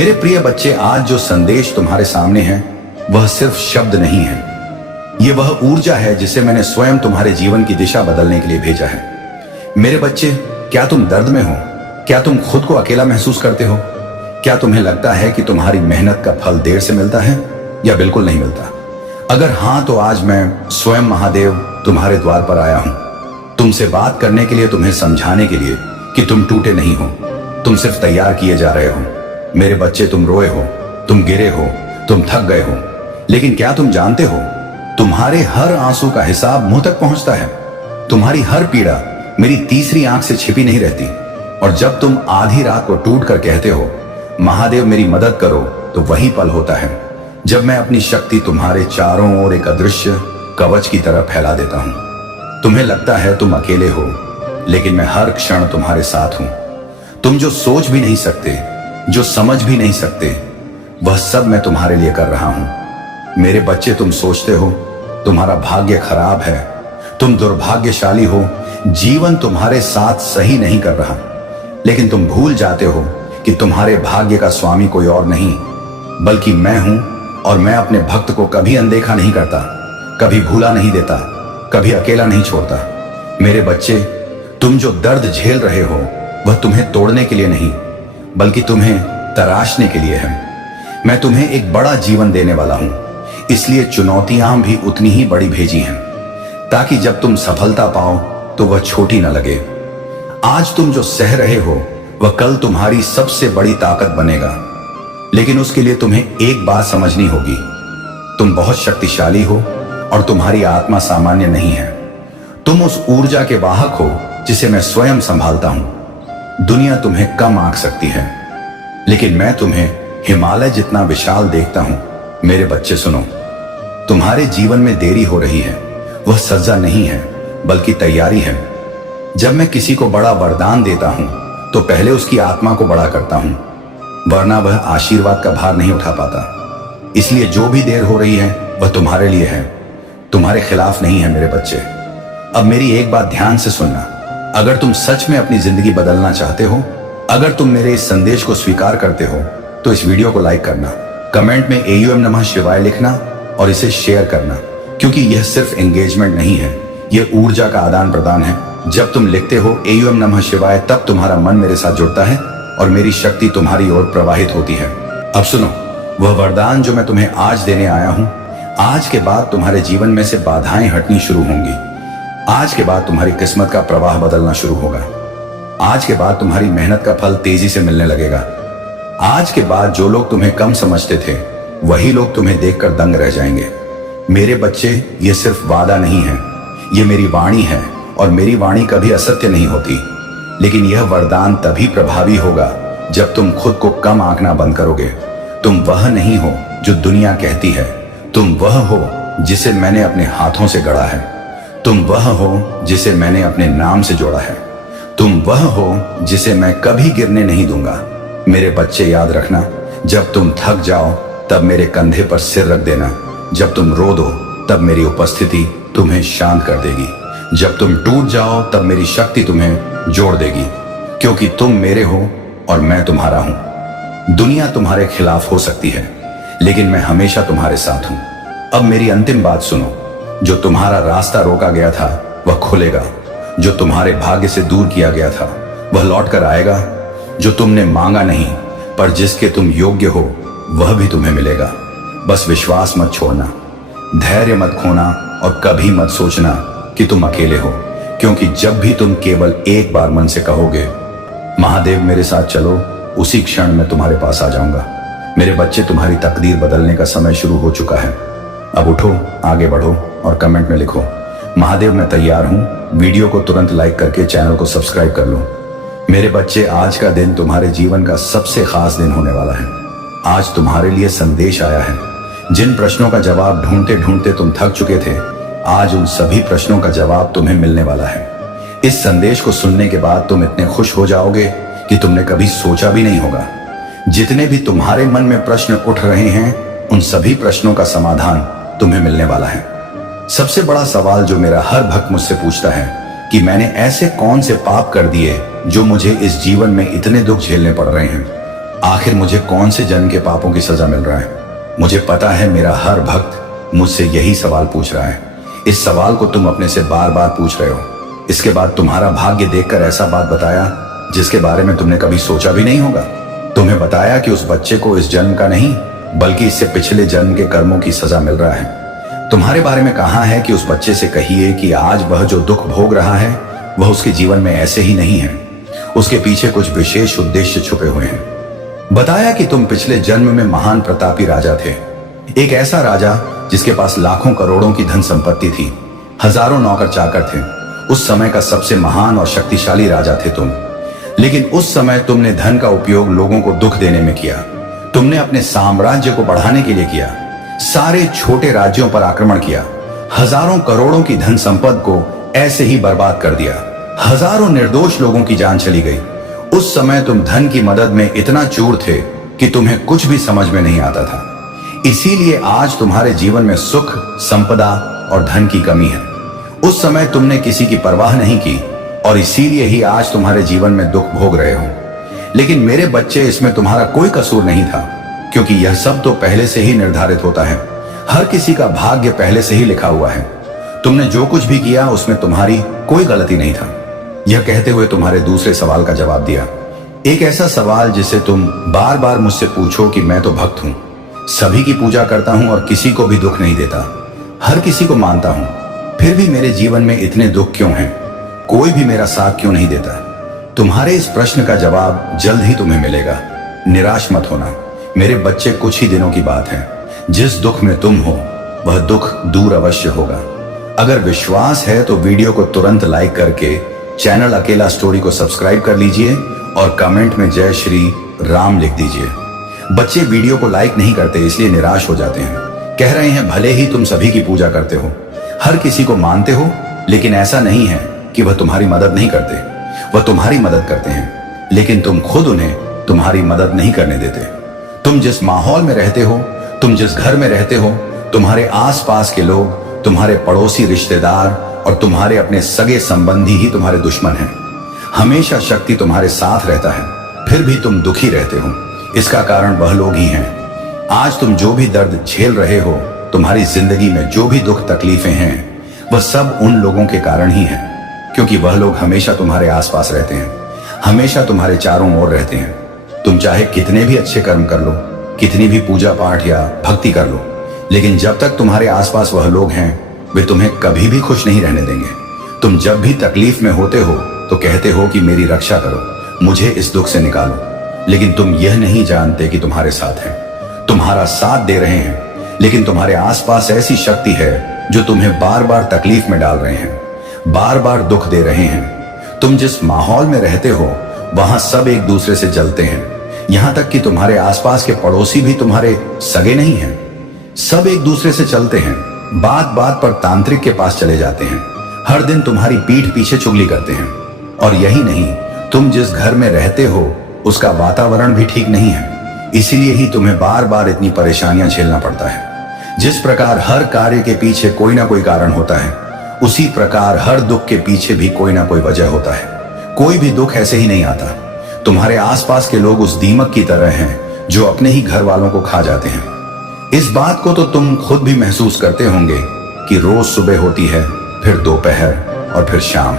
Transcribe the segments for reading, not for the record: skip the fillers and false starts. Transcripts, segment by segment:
मेरे प्रिय बच्चे, आज जो संदेश तुम्हारे सामने है वह सिर्फ शब्द नहीं है। यह वह ऊर्जा है जिसे मैंने स्वयं तुम्हारे जीवन की दिशा बदलने के लिए भेजा है। मेरे बच्चे, क्या तुम दर्द में हो? क्या तुम खुद को अकेला महसूस करते हो? क्या तुम्हें लगता है कि तुम्हारी मेहनत का फल देर से मिलता है या बिल्कुल नहीं मिलता? अगर हाँ, तो आज मैं स्वयं महादेव तुम्हारे द्वार पर आया हूं, तुमसे बात करने के लिए, तुम्हें समझाने के लिए कि तुम टूटे नहीं हो, तुम सिर्फ तैयार किए जा रहे हो। मेरे बच्चे, तुम रोए हो, तुम गिरे हो, तुम थक गए हो, लेकिन क्या तुम जानते हो, तुम्हारे हर आंसू का हिसाब मुंह तक पहुंचता है। तुम्हारी हर पीड़ा मेरी तीसरी आंख से छिपी नहीं रहती। और जब तुम आधी रात को टूट कर कहते हो महादेव मेरी मदद करो, तो वही पल होता है जब मैं अपनी शक्ति तुम्हारे चारों ओर एक अदृश्य कवच की तरह फैला देता हूं। तुम्हें लगता है तुम अकेले हो, लेकिन मैं हर क्षण तुम्हारे साथ हूं। तुम जो सोच भी नहीं सकते, जो समझ भी नहीं सकते, वह सब मैं तुम्हारे लिए कर रहा हूं। मेरे बच्चे, तुम सोचते हो तुम्हारा भाग्य खराब है, तुम दुर्भाग्यशाली हो, जीवन तुम्हारे साथ सही नहीं कर रहा, लेकिन तुम भूल जाते हो कि तुम्हारे भाग्य का स्वामी कोई और नहीं बल्कि मैं हूं। और मैं अपने भक्त को कभी अनदेखा नहीं करता, कभी भूला नहीं देता, कभी अकेला नहीं छोड़ता। मेरे बच्चे, तुम जो दर्द झेल रहे हो वह तुम्हें तोड़ने के लिए नहीं बल्कि तुम्हें तराशने के लिए है। मैं तुम्हें एक बड़ा जीवन देने वाला हूं, इसलिए चुनौतियां भी उतनी ही बड़ी भेजी हैं, ताकि जब तुम सफलता पाओ तो वह छोटी न लगे। आज तुम जो सह रहे हो वह कल तुम्हारी सबसे बड़ी ताकत बनेगा, लेकिन उसके लिए तुम्हें एक बात समझनी होगी, तुम बहुत शक्तिशाली हो और तुम्हारी आत्मा सामान्य नहीं है। तुम उस ऊर्जा के वाहक हो जिसे मैं स्वयं संभालता हूं। दुनिया तुम्हें कम आंक सकती है, लेकिन मैं तुम्हें हिमालय जितना विशाल देखता हूं। मेरे बच्चे सुनो, तुम्हारे जीवन में देरी हो रही है, वह सजा नहीं है बल्कि तैयारी है। जब मैं किसी को बड़ा वरदान देता हूं तो पहले उसकी आत्मा को बड़ा करता हूं, वरना वह आशीर्वाद का भार नहीं उठा पाता। इसलिए जो भी देर हो रही है वह तुम्हारे लिए है, तुम्हारे खिलाफ नहीं है। मेरे बच्चे, अब मेरी एक बात ध्यान से सुनना। अगर तुम सच में अपनी जिंदगी बदलना चाहते हो, अगर तुम मेरे इस संदेश को स्वीकार करते हो, तो इस वीडियो को लाइक करना, कमेंट में AUM नमः शिवाय लिखना और इसे शेयर करना, क्योंकि यह सिर्फ एंगेजमेंट नहीं है, यह ऊर्जा का आदान प्रदान है। जब तुम लिखते हो AUM नमः शिवाय, तब तुम्हारा मन मेरे साथ जुड़ता है और मेरी शक्ति तुम्हारी ओर प्रवाहित होती है। अब सुनो, वह वरदान जो मैं तुम्हें आज देने आया हूं, आज के बाद तुम्हारे जीवन में से बाधाएं हटनी शुरू होंगी। आज के बाद तुम्हारी किस्मत का प्रवाह बदलना शुरू होगा। आज के बाद तुम्हारी मेहनत का फल तेजी से मिलने लगेगा। आज के बाद जो लोग तुम्हें कम समझते थे, वही लोग तुम्हें देखकर दंग रह जाएंगे। मेरे बच्चे, ये सिर्फ वादा नहीं है, ये मेरी वाणी है, और मेरी वाणी कभी असत्य नहीं होती। लेकिन यह वरदान तभी प्रभावी होगा जब तुम खुद को कम आंकना बंद करोगे। तुम वह नहीं हो जो दुनिया कहती है, तुम वह हो जिसे मैंने अपने हाथों से गढ़ा है। तुम वह हो जिसे मैंने अपने नाम से जोड़ा है। तुम वह हो जिसे मैं कभी गिरने नहीं दूंगा। मेरे बच्चे, याद रखना, जब तुम थक जाओ तब मेरे कंधे पर सिर रख देना। जब तुम रो दो तब मेरी उपस्थिति तुम्हें शांत कर देगी। जब तुम टूट जाओ तब मेरी शक्ति तुम्हें जोड़ देगी, क्योंकि तुम मेरे हो और मैं तुम्हारा हूं। दुनिया तुम्हारे खिलाफ हो सकती है, लेकिन मैं हमेशा तुम्हारे साथ हूं। अब मेरी अंतिम बात सुनो, जो तुम्हारा रास्ता रोका गया था वह खुलेगा। जो तुम्हारे भाग्य से दूर किया गया था वह लौट कर आएगा। जो तुमने मांगा नहीं पर जिसके तुम योग्य हो, वह भी तुम्हें मिलेगा। बस विश्वास मत छोड़ना, धैर्य मत खोना, और कभी मत सोचना कि तुम अकेले हो, क्योंकि जब भी तुम केवल एक बार मन से कहोगे महादेव मेरे साथ चलो, उसी क्षण मैं तुम्हारे पास आ जाऊंगा। मेरे बच्चे, तुम्हारी तकदीर बदलने का समय शुरू हो चुका है। अब उठो, आगे बढ़ो और कमेंट में लिखो महादेव मैं तैयार हूं। वीडियो को तुरंत लाइक करके चैनल को सब्सक्राइब कर लो। मेरे बच्चे, आज का दिन तुम्हारे जीवन का सबसे खास दिन होने वाला है। आज तुम्हारे लिए संदेश आया है। जिन प्रश्नों का जवाब ढूंढते ढूंढते तुम थक चुके थे, आज उन सभी प्रश्नों का जवाब तुम्हें मिलने वाला है। इस संदेश को सुनने के बाद तुम इतने खुश हो जाओगे कि तुमने कभी सोचा भी नहीं होगा। जितने भी तुम्हारे मन में प्रश्न उठ रहे हैं, उन सभी प्रश्नों का समाधान तुम्हें मिलने वाला है। सबसे बड़ा सवाल जो मेरा हर भक्त मुझसे पूछता है कि मैंने ऐसे कौन से पाप कर दिए जो मुझे इस जीवन में इतने दुख झेलने पड़ रहे हैं। आखिर मुझे कौन से जन्म के पापों की सजा मिल रहा है? मुझे पता है मेरा हर भक्त मुझसे यही सवाल पूछ रहा है। इस सवाल को तुम अपने से बार बार पूछ रहे हो। इसके बाद तुम्हारा भाग्य देखकर ऐसा बात बताया जिसके बारे में तुमने कभी सोचा भी नहीं होगा। तुम्हें बताया कि उस बच्चे को इस जन्म का नहीं बल्कि इससे पिछले जन्म के कर्मों की सजा मिल रहा है। तुम्हारे बारे में कहा है कि उस बच्चे से कहिए कि आज वह जो दुख भोग रहा है वह उसके जीवन में ऐसे ही नहीं है, उसके पीछे कुछ विशेष उद्देश्य छुपे हुए हैं। बताया कि तुम पिछले जन्म में महान प्रतापी राजा थे, एक ऐसा राजा जिसके पास लाखों करोड़ों की धन संपत्ति थी, हजारों नौकर चाकर थे। उस समय का सबसे महान और शक्तिशाली राजा थे तुम। लेकिन उस समय तुमने धन का उपयोग लोगों को दुख देने में किया। तुमने अपने साम्राज्य को बढ़ाने के लिए किया, सारे छोटे राज्यों पर आक्रमण किया, हजारों करोड़ों की धन संपत्ति को ऐसे ही बर्बाद कर दिया, हजारों निर्दोष लोगों की जान चली गई। उस समय तुम धन की मदद में इतना चूर थे कि तुम्हें कुछ भी समझ में नहीं आता था। इसीलिए आज तुम्हारे जीवन में सुख, संपदा और धन की कमी है। उस समय तुमने किसी की परवाह नहीं की और इसीलिए ही आज तुम्हारे जीवन में दुख भोग रहे हो। लेकिन मेरे बच्चे, इसमें तुम्हारा कोई कसूर नहीं था, क्योंकि यह सब तो पहले से ही निर्धारित होता है। हर किसी का भाग्य पहले से ही लिखा हुआ है। तुमने जो कुछ भी किया उसमें तुम्हारी कोई गलती नहीं था। यह कहते हुए तुम्हारे दूसरे सवाल का जवाब दिया, एक ऐसा सवाल जिसे तुम बार बार मुझसे पूछो कि मैं तो भक्त हूं, सभी की पूजा करता हूं और किसी को भी दुख नहीं देता, हर किसी को मानता हूं, फिर भी मेरे जीवन में इतने दुख क्यों हैं? कोई भी मेरा साथ क्यों नहीं देता? तुम्हारे इस प्रश्न का जवाब जल्द ही तुम्हें मिलेगा। निराश मत होना मेरे बच्चे, कुछ ही दिनों की बात है। जिस दुख में तुम हो वह दुख दूर अवश्य होगा। अगर विश्वास है तो वीडियो को तुरंत लाइक करके चैनल अकेला स्टोरी को सब्सक्राइब कर लीजिए और कमेंट में जय श्री राम लिख दीजिए। बच्चे वीडियो को लाइक नहीं करते इसलिए निराश हो जाते हैं। कह रहे हैं भले ही तुम सभी की पूजा करते हो, हर किसी को मानते हो, लेकिन ऐसा नहीं है कि वह तुम्हारी मदद नहीं करते। वह तुम्हारी मदद करते हैं, लेकिन तुम खुद उन्हें तुम्हारी मदद नहीं करने देते। तुम जिस माहौल में रहते हो, तुम जिस घर में रहते हो, तुम्हारे आसपास के लोग, तुम्हारे पड़ोसी रिश्तेदार और तुम्हारे अपने सगे संबंधी ही तुम्हारे दुश्मन हैं। हमेशा शक्ति तुम्हारे साथ रहता है, फिर भी तुम दुखी रहते हो। इसका कारण वह लोग ही हैं। आज तुम जो भी दर्द झेल रहे हो, तुम्हारी जिंदगी में जो भी दुख तकलीफें हैं, वह सब उन लोगों के कारण ही है, क्योंकि वह लोग हमेशा तुम्हारे आसपास रहते हैं, हमेशा तुम्हारे चारों ओर रहते हैं। तुम चाहे कितने भी अच्छे कर्म कर लो, कितनी भी पूजा पाठ या भक्ति कर लो, लेकिन जब तक तुम्हारे आसपास वह लोग हैं, वे तुम्हें कभी भी खुश नहीं रहने देंगे। तुम जब भी तकलीफ में होते हो तो कहते हो कि मेरी रक्षा करो, मुझे इस दुख से निकालो, लेकिन तुम यह नहीं जानते कि तुम्हारे साथ हैं, तुम्हारा साथ दे रहे हैं, लेकिन तुम्हारे आसपास ऐसी शक्ति है जो तुम्हें बार बार तकलीफ में डाल रहे हैं, बार बार दुख दे रहे हैं। तुम जिस माहौल में रहते हो वहां सब एक दूसरे से जलते हैं, यहां तक कि तुम्हारे आसपास के पड़ोसी भी तुम्हारे सगे नहीं हैं। सब एक दूसरे से चलते हैं, बात बात पर तांत्रिक के पास चले जाते हैं, हर दिन तुम्हारी पीठ पीछे चुगली करते हैं। और यही नहीं, तुम जिस घर में रहते हो उसका वातावरण भी ठीक नहीं है, इसीलिए ही तुम्हें बार बार इतनी परेशानियां झेलना पड़ता है। जिस प्रकार हर कार्य के पीछे कोई ना कोई कारण होता है, उसी प्रकार हर दुख के पीछे भी कोई ना कोई वजह होता है। कोई भी दुख ऐसे ही नहीं आता। तुम्हारे आसपास के लोग उस दीमक की तरह हैं जो अपने ही घर वालों को खा जाते हैं। इस बात को तो तुम खुद भी महसूस करते होंगे कि रोज सुबह होती है, फिर दोपहर और फिर शाम।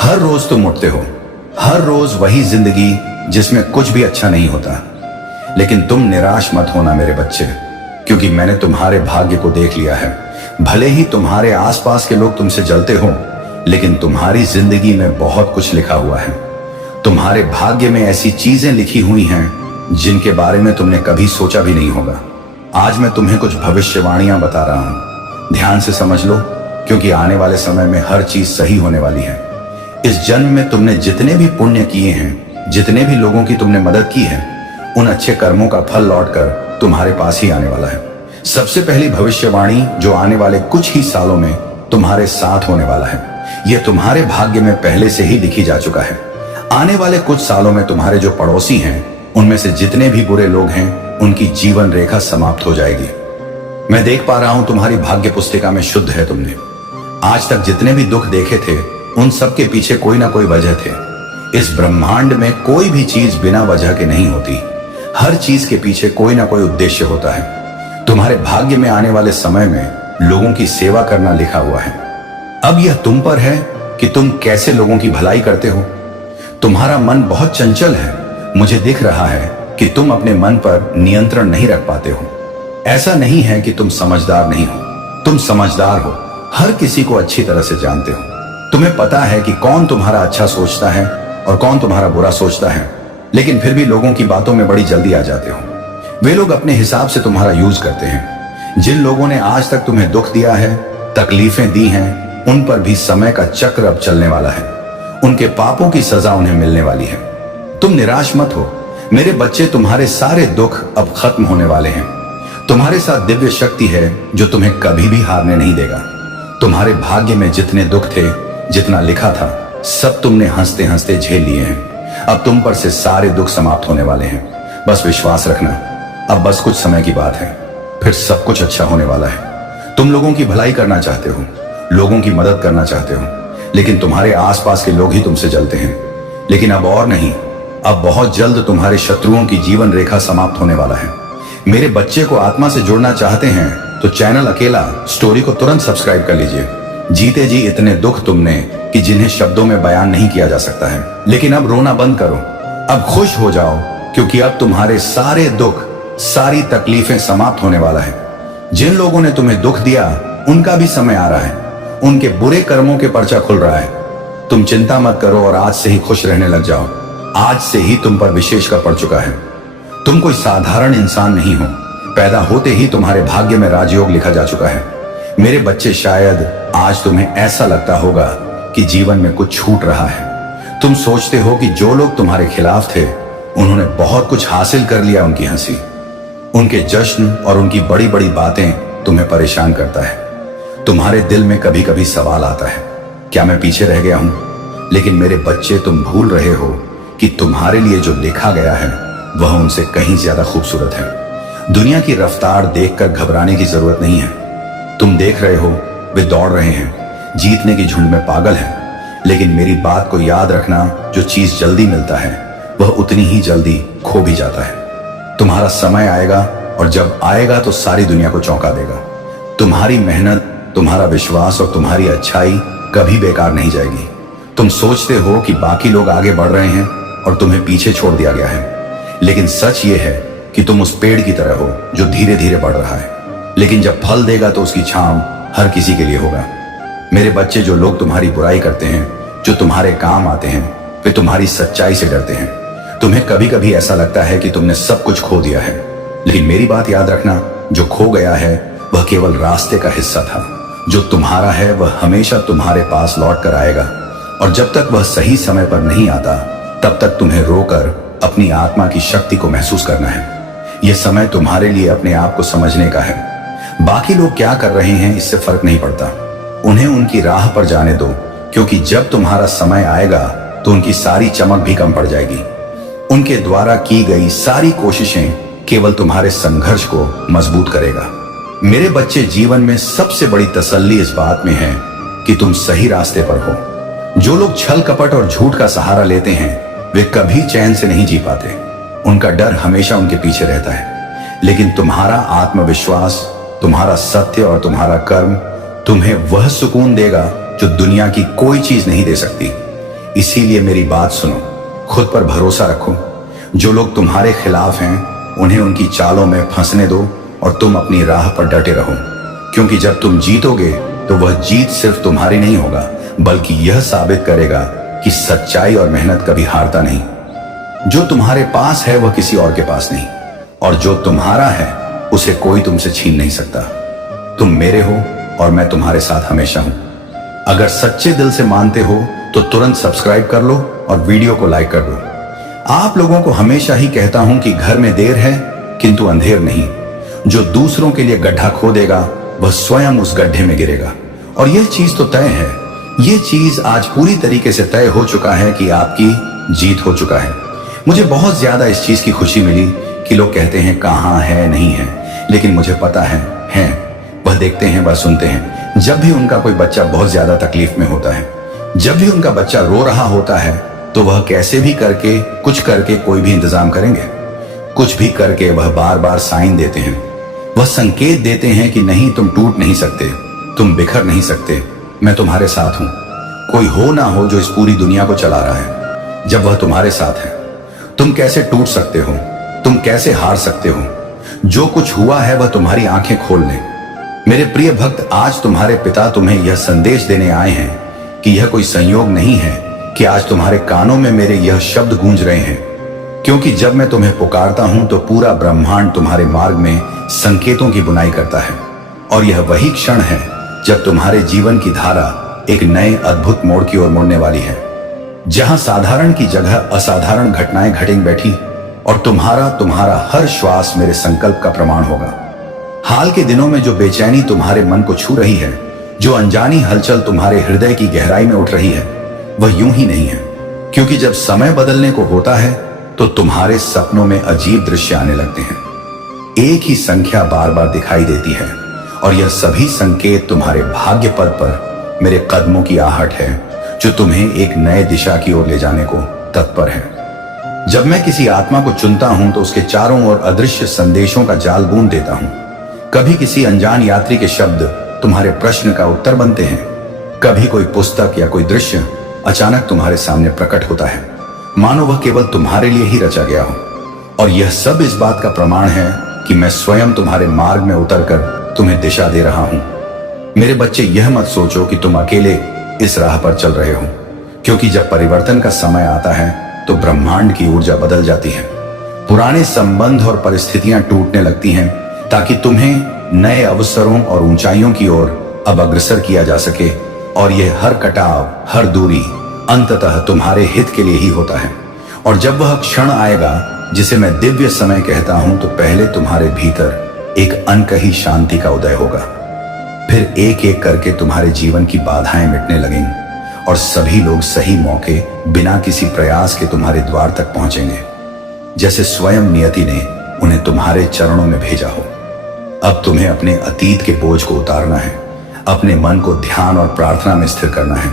हर रोज तुम उठते हो, हर रोज वही जिंदगी जिसमें कुछ भी अच्छा नहीं होता। लेकिन तुम निराश मत होना मेरे बच्चे, क्योंकि मैंने तुम्हारे भाग्य को देख लिया है। भले ही तुम्हारे आसपास के लोग तुमसे जलते हो, लेकिन तुम्हारी जिंदगी में बहुत कुछ लिखा हुआ है। तुम्हारे भाग्य में ऐसी चीजें लिखी हुई हैं जिनके बारे में तुमने कभी सोचा भी नहीं होगा। आज मैं तुम्हें कुछ भविष्यवाणियां बता रहा हूं, ध्यान से समझ लो, क्योंकि आने वाले समय में हर चीज सही होने वाली है। इस जन्म में तुमने जितने भी पुण्य किए हैं, जितने भी लोगों की तुमने मदद की है, उन अच्छे कर्मों का फल लौटकर तुम्हारे पास ही आने वाला है। सबसे पहली भविष्यवाणी जो आने वाले कुछ ही सालों में तुम्हारे साथ होने वाला है, यह तुम्हारे भाग्य में पहले से ही लिखी जा चुका है। आने वाले कुछ सालों में तुम्हारे जो पड़ोसी हैं, उनमें से जितने भी बुरे लोग हैं, उनकी जीवन रेखा समाप्त हो जाएगी। मैं देख पा रहा हूं तुम्हारी भाग्य पुस्तिका में शुद्ध है तुमने। आज तक जितने भी दुख देखे थे, उन सब के पीछे कोई ना कोई वजह थे। इस ब्रह्मांड में कोई भी चीज बिना वजह के नहीं होती। हर चीज के पीछे कोई ना कोई उद्देश्य होता है। तुम्हारे भाग्य में आने वाले समय में लोगों की सेवा करना लिखा हुआ है। अब यह तुम पर है कि तुम कैसे लोगों की भलाई करते हो। तुम्हारा मन बहुत चंचल है। मुझे दिख रहा है कि तुम अपने मन पर नियंत्रण नहीं रख पाते हो। ऐसा नहीं है कि तुम समझदार नहीं हो, तुम समझदार हो, हर किसी को अच्छी तरह से जानते हो। तुम्हें पता है कि कौन तुम्हारा अच्छा सोचता है और कौन तुम्हारा बुरा सोचता है, लेकिन फिर भी लोगों की बातों में बड़ी जल्दी आ जाते हो। वे लोग अपने हिसाब से तुम्हारा यूज करते हैं। जिन लोगों ने आज तक तुम्हें दुख दिया है, तकलीफें दी हैं, उन पर भी समय का चक्र अब चलने वाला है। उनके पापों की सजा उन्हें मिलने वाली है। तुम निराश मत हो मेरे बच्चे, तुम्हारे सारे दुख अब खत्म होने वाले हैं। तुम्हारे साथ दिव्य शक्ति है जो तुम्हें कभी भी हारने नहीं देगा। तुम्हारे भाग्य में जितने दुख थे, जितना लिखा था, सब तुमने हंसते हंसते झेल लिए हैं। अब तुम पर से सारे दुख समाप्त होने वाले हैं। बस विश्वास रखना, अब बस कुछ समय की बात है, फिर सब कुछ अच्छा होने वाला है। तुम लोगों की भलाई करना चाहते हो, लोगों की मदद करना चाहते हो, लेकिन तुम्हारे आसपास के लोग ही तुमसे जलते हैं। लेकिन अब और नहीं, अब बहुत जल्द तुम्हारे शत्रुओं की जीवन रेखा समाप्त होने वाला है। मेरे बच्चे को आत्मा से जुड़ना चाहते हैं तो चैनल अकेला स्टोरी को तुरंत सब्सक्राइब कर लीजिए। जीते जी इतने दुख तुमने कि जिन्हें शब्दों में बयान नहीं किया जा सकता है। लेकिन अब रोना बंद करो, अब खुश हो जाओ, क्योंकि अब तुम्हारे सारे दुख, सारी तकलीफें समाप्त होने वाला है। जिन लोगों ने तुम्हें दुख दिया, उनका भी समय आ रहा है। उनके बुरे कर्मों के पर्चा खुल रहा है। तुम चिंता मत करो और आज से ही खुश रहने लग जाओ। आज से ही तुम पर विशेष कर पड़ चुका है। तुम कोई साधारण इंसान नहीं हो। पैदा होते ही तुम्हारे भाग्य में राजयोग लिखा जा चुका है। मेरे बच्चे, शायद आज तुम्हें ऐसा लगता होगा कि जीवन में कुछ छूट रहा है। तुम सोचते हो कि जो लोग तुम्हारे खिलाफ थे, उन्होंने बहुत कुछ हासिल कर लिया। उनकी हंसी, उनके जश्न और उनकी बड़ी बड़ी बातें तुम्हें परेशान करता है। तुम्हारे दिल में कभी कभी सवाल आता है, क्या मैं पीछे रह गया हूं? लेकिन मेरे बच्चे, तुम भूल रहे हो कि तुम्हारे लिए जो लिखा गया है वह उनसे कहीं ज्यादा खूबसूरत है। दुनिया की रफ्तार देखकर घबराने की जरूरत नहीं है। तुम देख रहे हो वे दौड़ रहे हैं, जीतने की झुंड में पागल हैं। लेकिन मेरी बात को याद रखना, जो चीज जल्दी मिलता है वह उतनी ही जल्दी खो भी जाता है। तुम्हारा समय आएगा और जब आएगा तो सारी दुनिया को चौंका देगा। तुम्हारी मेहनत, तुम्हारा विश्वास और तुम्हारी अच्छाई कभी बेकार नहीं जाएगी। तुम सोचते हो कि बाकी लोग आगे बढ़ रहे हैं और तुम्हें पीछे छोड़ दिया गया है, लेकिन सच ये है कि तुम उस पेड़ की तरह हो जो धीरे धीरे बढ़ रहा है। लेकिन जब फल देगा तो उसकी छांव हर किसी के लिए होगा। मेरे बच्चे, जो लोग तुम्हारी बुराई करते हैं, जो तुम्हारे काम आते हैं, वे तुम्हारी सच्चाई से डरते हैं। तुम्हें कभी कभी ऐसा लगता है कि तुमने सब कुछ खो दिया है, लेकिन मेरी बात याद रखना, जो खो गया है वह केवल रास्ते का हिस्सा था। जो तुम्हारा है वह हमेशा तुम्हारे पास लौट कर आएगा, और जब तक वह सही समय पर नहीं आता, तब तक तुम्हें रोकर अपनी आत्मा की शक्ति को महसूस करना है। यह समय तुम्हारे लिए अपने आप को समझने का है। बाकी लोग क्या कर रहे हैं इससे फर्क नहीं पड़ता। उन्हें उनकी राह पर जाने दो, क्योंकि जब तुम्हारा समय आएगा तो उनकी सारी चमक भी कम पड़ जाएगी। उनके द्वारा की गई सारी कोशिशें केवल तुम्हारे संघर्ष को मजबूत करेगा। मेरे बच्चे, जीवन में सबसे बड़ी तसल्ली इस बात में है कि तुम सही रास्ते पर हो। जो लोग छल कपट और झूठ का सहारा लेते हैं, वे कभी चैन से नहीं जी पाते। उनका डर हमेशा उनके पीछे रहता है। लेकिन तुम्हारा आत्मविश्वास, तुम्हारा सत्य और तुम्हारा कर्म तुम्हें वह सुकून देगा जो दुनिया की कोई चीज नहीं दे सकती। इसीलिए मेरी बात सुनो, खुद पर भरोसा रखो। जो लोग तुम्हारे खिलाफ हैं, उन्हें उनकी चालों में फंसने दो और तुम अपनी राह पर डटे रहो, क्योंकि जब तुम जीतोगे तो वह जीत सिर्फ तुम्हारी नहीं होगा, बल्कि यह साबित करेगा कि सच्चाई और मेहनत कभी हारता नहीं। जो तुम्हारे पास है वह किसी और के पास नहीं, और जो तुम्हारा है उसे कोई तुमसे छीन नहीं सकता। तुम मेरे हो और मैं तुम्हारे साथ हमेशा हूं। अगर सच्चे दिल से मानते हो तो तुरंत सब्सक्राइब कर लो और वीडियो को लाइक कर दो। आप लोगों को हमेशा ही कहता हूं कि घर में देर है किंतु अंधेर नहीं। जो दूसरों के लिए गड्ढा खोदेगा वह स्वयं उस गड्ढे में गिरेगा। और यह चीज तो तय है, यह चीज आज पूरी तरीके से तय हो चुका है कि आपकी जीत हो चुका है। मुझे बहुत ज्यादा इस चीज की खुशी मिली कि लोग कहते हैं कहां है, नहीं है, लेकिन मुझे पता है वह देखते हैं, वह सुनते हैं। जब भी उनका कोई बच्चा बहुत ज्यादा तकलीफ में होता है, जब भी उनका बच्चा रो रहा होता है, तो वह कैसे भी करके, कुछ करके कोई भी इंतजाम करेंगे। कुछ भी करके वह बार बार साइन देते हैं। वह संकेत देते हैं कि नहीं, तुम टूट नहीं सकते, तुम बिखर नहीं सकते, मैं तुम्हारे साथ हूं। कोई हो ना हो जो इस पूरी दुनिया को चला रहा है, जब वह तुम्हारे साथ है तुम कैसे टूट सकते हो, तुम कैसे हार सकते हो। जो कुछ हुआ है वह तुम्हारी आंखें खोल ले। मेरे प्रिय भक्त, आज तुम्हारे पिता तुम्हें यह संदेश देने आए हैं कि यह कोई संयोग नहीं है कि आज तुम्हारे कानों में मेरे यह शब्द गूंज रहे हैं, क्योंकि जब मैं तुम्हें पुकारता हूं तो पूरा ब्रह्मांड तुम्हारे मार्ग में संकेतों की बुनाई करता है। और यह वही क्षण है जब तुम्हारे जीवन की धारा एक नए अद्भुत मोड़ की ओर मुड़ने वाली है, जहां साधारण की जगह असाधारण घटनाएं घटेंगी बैठी, और तुम्हारा हर श्वास मेरे संकल्प का प्रमाण होगा। हाल के दिनों में जो बेचैनी तुम्हारे मन को छू रही है, जो अनजानी हलचल तुम्हारे हृदय की गहराई में उठ रही है, वह यूं ही नहीं है, क्योंकि जब समय बदलने को होता है तो तुम्हारे सपनों में अजीब दृश्य आने लगते हैं। एक ही संख्या बार बार दिखाई देती है, और यह सभी संकेत तुम्हारे भाग्य पद पर मेरे कदमों की आहट है, जो तुम्हें एक नए दिशा की ओर ले जाने को तत्पर है। जब मैं किसी आत्मा को चुनता हूं तो उसके चारों ओर अदृश्य संदेशों का जाल बूंद देता हूं। कभी किसी अनजान यात्री के शब्द तुम्हारे प्रश्न का उत्तर बनते हैं, कभी कोई पुस्तक या कोई दृश्य अचानक तुम्हारे सामने प्रकट होता है, मानो वह केवल तुम्हारे लिए ही रचा गया हो। और यह सब इस बात का प्रमाण है कि मैं स्वयं तुम्हारे मार्ग में उतरकर तुम्हें दिशा दे रहा हूं। मेरे बच्चे, यह मत सोचो कि तुम अकेले इस राह पर चल रहे हो, क्योंकि जब परिवर्तन का समय आता है तो ब्रह्मांड की ऊर्जा बदल जाती है। पुराने संबंध और परिस्थितियां टूटने लगती हैं, ताकि तुम्हें नए अवसरों और ऊंचाइयों की ओर अब अग्रसर किया जा सके। और यह हर कटाव, हर दूरी अंततः तुम्हारे हित के लिए ही होता है। और जब वह क्षण आएगा जिसे मैं दिव्य समय कहता हूं, तो पहले तुम्हारे भीतर एक अनकही शांति का उदय होगा। फिर एक एक करके तुम्हारे जीवन की बाधाएं मिटने लगेंगी, और सभी लोग सही मौके बिना किसी प्रयास के तुम्हारे द्वार तक पहुंचेंगे, जैसे स्वयं नियति ने उन्हें तुम्हारे चरणों में भेजा हो। अब तुम्हें अपने अतीत के बोझ को उतारना है, अपने मन को ध्यान और प्रार्थना में स्थिर करना है,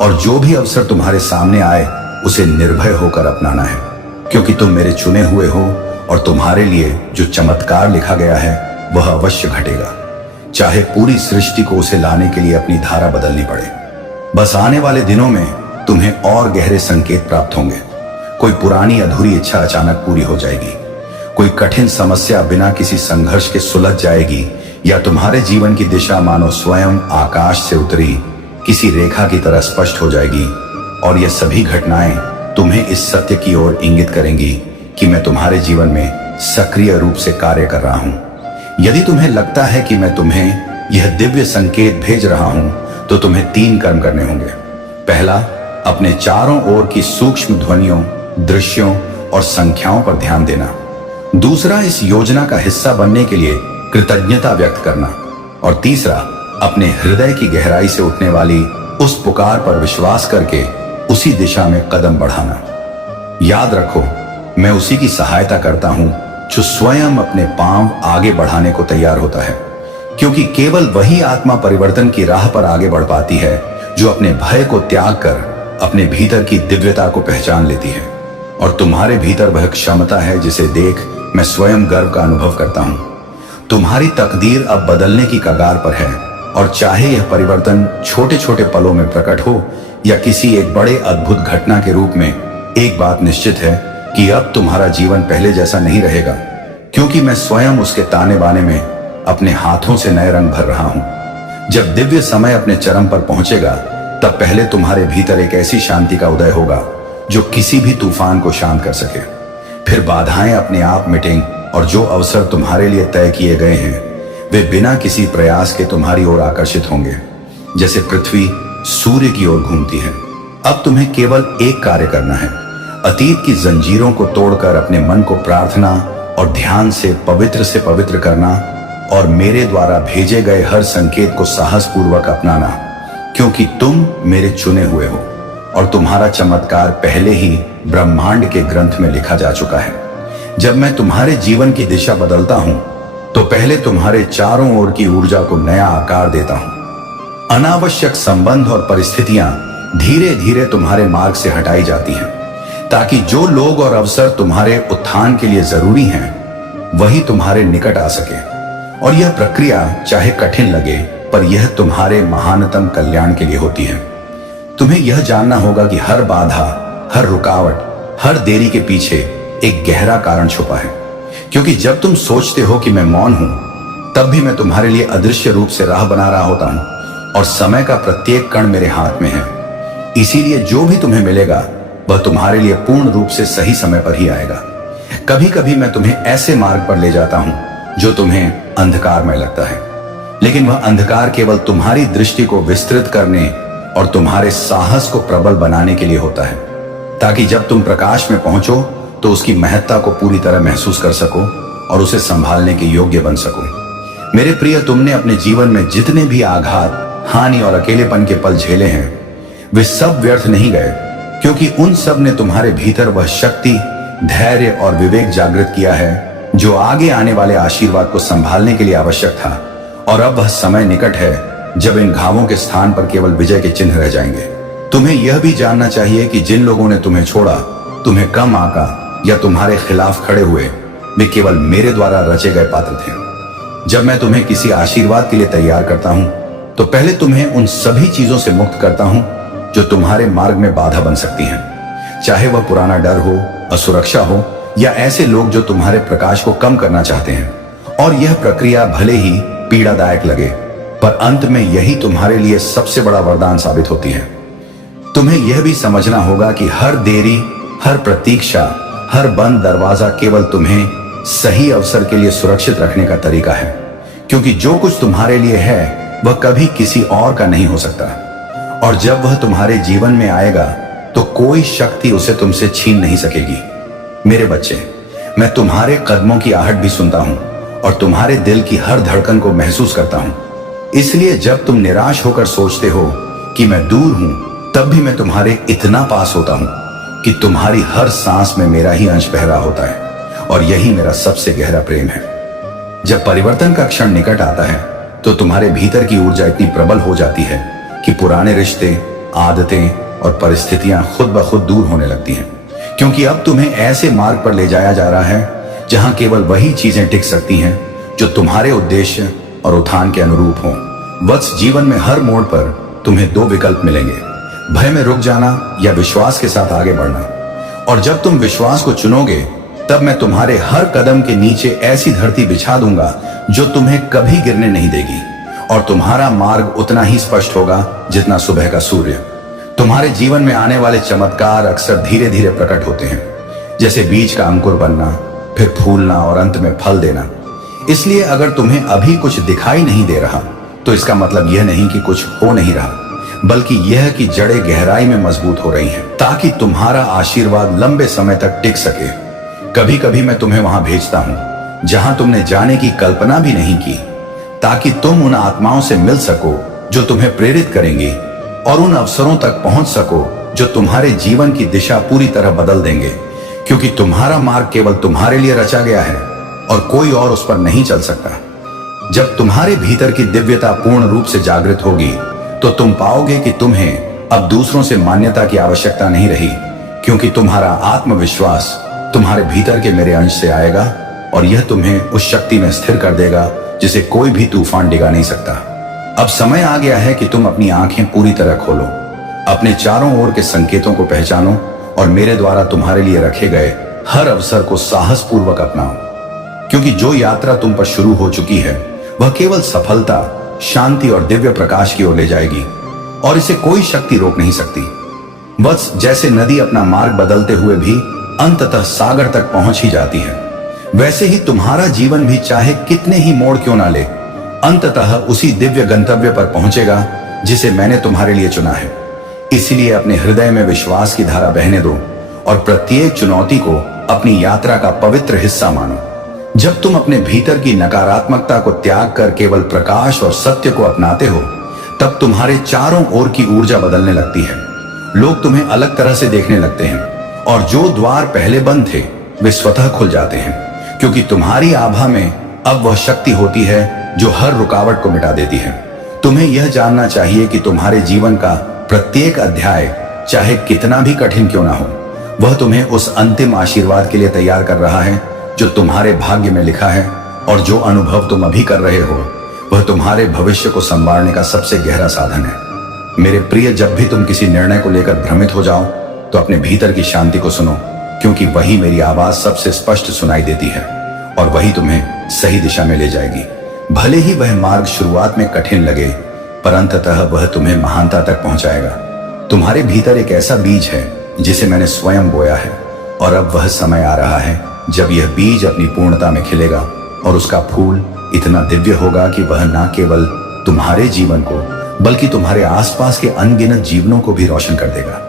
और जो भी अवसर तुम्हारे सामने आए उसे निर्भय होकर अपनाना है, क्योंकि तुम मेरे चुने हुए हो, और तुम्हारे लिए जो चमत्कार लिखा गया है वह अवश्य घटेगा, चाहे पूरी सृष्टि को उसे लाने के लिए अपनी धारा बदलनी पड़े। बस आने वाले दिनों में तुम्हें और गहरे संकेत प्राप्त होंगे। कोई पुरानी अधूरी इच्छा अचानक पूरी हो जाएगी, कोई कठिन समस्या बिना किसी संघर्ष के सुलझ जाएगी, या तुम्हारे जीवन की दिशा मानो स्वयं आकाश से उतरी किसी रेखा की तरह स्पष्ट हो जाएगी। और ये सभी घटनाएं तुम्हें इस सत्य की ओर इंगित करेंगी कि मैं तुम्हारे जीवन में सक्रिय रूप से कार्य कर रहा हूं। यदि तुम्हें लगता है कि मैं तुम्हें यह दिव्य संकेत भेज रहा हूं, तो तुम्हें 3 कर्म करने होंगे। पहला, अपने चारों ओर की सूक्ष्म ध्वनियों, दृश्यों और संख्याओं पर ध्यान देना। दूसरा, इस योजना का हिस्सा बनने के लिए कृतज्ञता व्यक्त करना। और तीसरा, अपने हृदय की गहराई से उठने वाली उस पुकार पर विश्वास करके उसी दिशा में कदम बढ़ाना। याद रखो, मैं उसी की सहायता करता हूं जो स्वयं अपने पांव आगे बढ़ाने को तैयार होता है, क्योंकि केवल वही आत्मा परिवर्तन की राह पर आगे बढ़ पाती है जो अपने भय को त्याग कर अपने भीतर की दिव्यता को पहचान लेती है। और तुम्हारे भीतर वह क्षमता है जिसे देख मैं स्वयं गर्व का अनुभव करता हूं। तुम्हारी तकदीर अब बदलने की कगार पर है, और चाहे यह परिवर्तन छोटे छोटे पलों में प्रकट हो या किसी एक बड़े अद्भुत घटना के रूप में, एक बात निश्चित है कि अब तुम्हारा जीवन पहले जैसा नहीं रहेगा, क्योंकि मैं स्वयं उसके ताने बाने में अपने हाथों से नए रंग भर रहा हूं। जब दिव्य समय अपने चरम पर पहुंचेगा, तब पहले तुम्हारे भीतर एक ऐसी शांति का उदय होगा जो किसी भी तूफान को शांत कर सके। फिर बाधाएं अपने आप मिटेंगी, और जो अवसर तुम्हारे लिए तय किए गए हैं वे बिना किसी प्रयास के तुम्हारी ओर आकर्षित होंगे, जैसे पृथ्वी सूर्य की ओर घूमती है। अब तुम्हें केवल एक कार्य करना है, अतीत की जंजीरों को तोड़कर अपने मन को प्रार्थना और ध्यान से पवित्र करना, और मेरे द्वारा भेजे गए हर संकेत को साहसपूर्वक अपनाना, क्योंकि तुम मेरे चुने हुए हो, और तुम्हारा चमत्कार पहले ही ब्रह्मांड के ग्रंथ में लिखा जा चुका है। जब मैं तुम्हारे जीवन की दिशा बदलता हूं, तो पहले तुम्हारे चारों ओर की ऊर्जा को नया आकार देता हूं। अनावश्यक संबंध और परिस्थितियां धीरे धीरे तुम्हारे मार्ग से हटाई जाती हैं, ताकि जो लोग और अवसर तुम्हारे उत्थान के लिए जरूरी हैं वही तुम्हारे निकट आ सके। और यह प्रक्रिया चाहे कठिन लगे, पर यह तुम्हारे महानतम कल्याण के लिए होती है। तुम्हें यह जानना होगा कि हर बाधा, हर रुकावट, हर देरी के पीछे एक गहरा कारण छुपा है। क्योंकि जब तुम सोचते हो कि मैं मौन हूं, तब भी मैं तुम्हारे लिए अदृश्य रूप से राह बना रहा होता हूं और समय का प्रत्येक कण मेरे हाथ में है। इसीलिए जो भी तुम्हें मिलेगा वह तुम्हारे लिए पूर्ण रूप से सही समय पर ही आएगा। कभी कभी मैं तुम्हें ऐसे मार्ग पर ले जाता हूं जो तुम्हें अंधकारमय लगता है, लेकिन वह अंधकार केवल तुम्हारी दृष्टि को विस्तृत करने और तुम्हारे साहस को प्रबल बनाने के लिए होता है, ताकि जब तुम प्रकाश में पहुंचो तो उसकी महत्ता को पूरी तरह महसूस कर सको और उसे संभालने के योग्य बन सको। मेरे प्रिय, तुमने अपने जीवन में जितने भी आघात, हानि और अकेलेपन के पल झेले हैं, वे सब व्यर्थ नहीं गए, क्योंकि उन सब ने तुम्हारे भीतर वह शक्ति, धैर्य और विवेक जागृत किया है जो आगे आने वाले आशीर्वाद को संभालने के लिए आवश्यक था। और अब वह समय निकट है जब इन घावों के स्थान पर केवल विजय के चिन्ह रह जाएंगे। तुम्हें यह भी जानना चाहिए कि जिन लोगों ने तुम्हें छोड़ा, तुम्हें कम आंका या तुम्हारे खिलाफ खड़े हुए, वे केवल मेरे द्वारा रचे गए पात्र थे। जब मैं तुम्हें किसी आशीर्वाद के लिए तैयार करता हूं, तो पहले तुम्हें उन सभी चीजों से मुक्त करता हूं जो तुम्हारे मार्ग में बाधा बन सकती हैं, चाहे वह पुराना डर हो, असुरक्षा हो या ऐसे लोग जो तुम्हारे प्रकाश को कम करना चाहते हैं। और यह प्रक्रिया भले ही पीड़ादायक लगे, पर अंत में यही तुम्हारे लिए सबसे बड़ा वरदान साबित होती है। तुम्हें यह भी समझना होगा कि हर देरी, हर प्रतीक्षा, हर बंद दरवाजा केवल तुम्हें सही अवसर के लिए सुरक्षित रखने का तरीका है, क्योंकि जो कुछ तुम्हारे लिए है वह कभी किसी और का नहीं हो सकता। और जब वह तुम्हारे जीवन में आएगा तो कोई शक्ति उसे तुमसे छीन नहीं सकेगी। मेरे बच्चे, मैं तुम्हारे कदमों की आहट भी सुनता हूं और तुम्हारे दिल की हर धड़कन को महसूस करता हूं। इसलिए जब तुम निराश होकर सोचते हो कि मैं दूर हूं, तब भी मैं तुम्हारे इतना पास होता हूं कि तुम्हारी हर सांस में मेरा ही अंश बह रहा होता है। और यही मेरा सबसे गहरा प्रेम है। जब परिवर्तन का क्षण निकट आता है तो तुम्हारे भीतर की ऊर्जा इतनी प्रबल हो जाती है कि पुराने रिश्ते, आदतें और परिस्थितियां खुद ब खुद दूर होने लगती हैं, क्योंकि अब तुम्हें ऐसे मार्ग पर ले जाया जा रहा है जहां केवल वही चीजें टिक सकती हैं जो तुम्हारे उद्देश्य और उत्थान के अनुरूप हों। वत्स, जीवन में हर मोड़ पर तुम्हें दो विकल्प मिलेंगे, भय में रुक जाना या विश्वास के साथ आगे बढ़ना। और जब तुम विश्वास को चुनोगे, तब मैं तुम्हारे हर कदम के नीचे ऐसी धरती बिछा दूंगा जो तुम्हें कभी गिरने नहीं देगी, और तुम्हारा मार्ग उतना ही स्पष्ट होगा जितना सुबह का सूर्य। तुम्हारे जीवन में आने वाले चमत्कार अक्सर धीरे धीरे प्रकट होते हैं, जैसे बीज का अंकुर बनना, फिर फूलना और अंत में फल देना। इसलिए अगर तुम्हें अभी कुछ दिखाई नहीं दे रहा, तो इसका मतलब यह नहीं कि कुछ हो नहीं रहा, बल्कि यह कि जड़ें गहराई में मजबूत हो रही हैं, ताकि तुम्हारा आशीर्वाद लंबे समय तक टिक सके। कभी कभी मैं तुम्हें वहां भेजता हूं जहां तुमने जाने की कल्पना भी नहीं की, ताकि तुम उन आत्माओं से मिल सको जो तुम्हें प्रेरित करेंगी और उन अवसरों तक पहुंच सको जो तुम्हारे जीवन की दिशा पूरी तरह बदल देंगे। क्योंकि तुम्हारा मार्ग केवल तुम्हारे लिए रचा गया है और कोई और उस पर नहीं चल सकता। जब तुम्हारे भीतर की दिव्यता पूर्ण रूप से जागृत होगी, तो तुम पाओगे कि तुम्हें अब दूसरों से मान्यता की आवश्यकता नहीं रही, क्योंकि तुम्हारा आत्मविश्वास तुम्हारे भीतर के मेरे अंश से आएगा और यह तुम्हें उस शक्ति में स्थिर कर देगा जिसे कोई भी तूफान डिगा नहीं सकता। अब समय आ गया है कि तुम अपनी आंखें पूरी तरह खोलो, अपने चारों ओर के संकेतों को पहचानो और मेरे द्वारा तुम्हारे लिए रखे गए हर अवसर को साहसपूर्वक अपनाओ। क्योंकि जो यात्रा तुम पर शुरू हो चुकी है वह केवल सफलता, शांति और दिव्य प्रकाश की ओर ले जाएगी और इसे कोई शक्ति रोक नहीं सकती। बस जैसे नदी अपना मार्ग बदलते हुए भी अंततः सागर तक पहुंच ही जाती है, वैसे ही तुम्हारा जीवन भी चाहे कितने ही मोड़ क्यों ना ले, अंततः उसी दिव्य गंतव्य पर पहुंचेगा जिसे मैंने तुम्हारे लिए चुना है। इसलिए अपने हृदय में विश्वास की धारा बहने दो और प्रत्येक चुनौती को अपनी यात्रा का पवित्र हिस्सा मानो। जब तुम अपने भीतर की नकारात्मकता को त्याग कर केवल प्रकाश और सत्य को अपनाते हो, तब तुम्हारे चारों ओर की ऊर्जा बदलने लगती है। लोग तुम्हें अलग तरह से देखने लगते हैं और जो द्वार पहले बंद थे वे स्वतः खुल जाते हैं, क्योंकि तुम्हारी आभा में अब वह शक्ति होती है जो हर रुकावट को मिटा देती है। तुम्हें यह जानना चाहिए कि तुम्हारे जीवन का प्रत्येक अध्याय चाहे कितना भी कठिन क्यों ना हो, वह तुम्हें उस अंतिम आशीर्वाद के लिए तैयार कर रहा है जो तुम्हारे भाग्य में लिखा है, और जो अनुभव तुम अभी कर रहे हो वह तुम्हारे भविष्य को संवारने का सबसे गहरा साधन है। मेरे प्रिय, जब भी तुम किसी निर्णय को लेकर भ्रमित हो जाओ तो अपने भीतर की शांति को सुनो, क्योंकि वही मेरी आवाज सबसे स्पष्ट सुनाई देती है और वही तुम्हें सही दिशा में ले जाएगी। भले ही वह मार्ग शुरुआत में कठिन लगे, पर अंततः वह तुम्हें महानता तक पहुंचाएगा। तुम्हारे भीतर एक ऐसा बीज है जिसे मैंने स्वयं बोया है, और अब वह समय आ रहा है जब यह बीज अपनी पूर्णता में खिलेगा और उसका फूल इतना दिव्य होगा कि वह न केवल तुम्हारे जीवन को बल्कि तुम्हारे आसपास के अनगिनत जीवनों को भी रोशन कर देगा।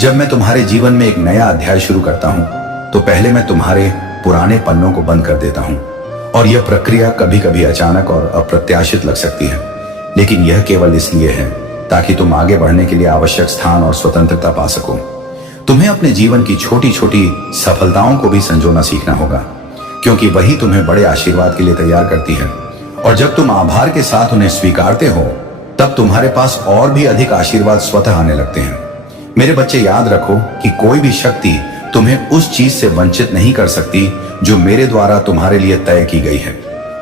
जब मैं तुम्हारे जीवन में एक नया अध्याय शुरू करता हूं तो पहले मैं तुम्हारे पुराने पन्नों को बंद कर देता हूं, और यह प्रक्रिया कभी कभी अचानक और अप्रत्याशित लग सकती है, लेकिन यह केवल इसलिए है ताकि तुम आगे बढ़ने के लिए आवश्यक स्थान और स्वतंत्रता पा सको। तुम्हें अपने जीवन की छोटी छोटी सफलताओं को भी संजोना सीखना होगा, क्योंकि वही तुम्हें बड़े आशीर्वाद के लिए तैयार करती है। और जब तुम आभार के साथ उन्हें स्वीकारते हो तब तुम्हारे पास और भी अधिक आशीर्वाद स्वतः आने लगते हैं। मेरे बच्चे, याद रखो कि कोई भी शक्ति तुम्हें उस चीज से वंचित नहीं कर सकती जो मेरे द्वारा तुम्हारे लिए तय की गई है।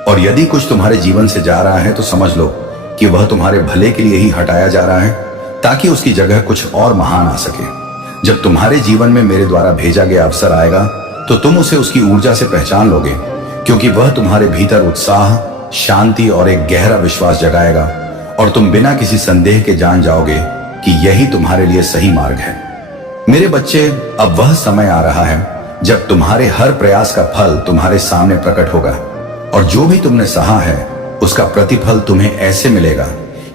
और यदि कुछ तुम्हारे जीवन से जा रहा है तो समझ लो कि वह तुम्हारे भले के लिए ही हटाया जा रहा है, ताकि उसकी जगह कुछ और महान आ सके। जब तुम्हारे जीवन में मेरे द्वारा भेजा गया अवसर आएगा तो तुम उसे उसकी ऊर्जा से पहचान लोगे, क्योंकि वह तुम्हारे भीतर उत्साह, शांति और एक गहरा विश्वास जगाएगा, और तुम बिना किसी संदेह के जान जाओगे कि यही तुम्हारे लिए सही मार्ग है। मेरे बच्चे, अब वह समय आ रहा है जब तुम्हारे हर प्रयास का फल तुम्हारे सामने प्रकट होगा, और जो भी तुमने सहा है उसका प्रतिफल तुम्हें ऐसे मिलेगा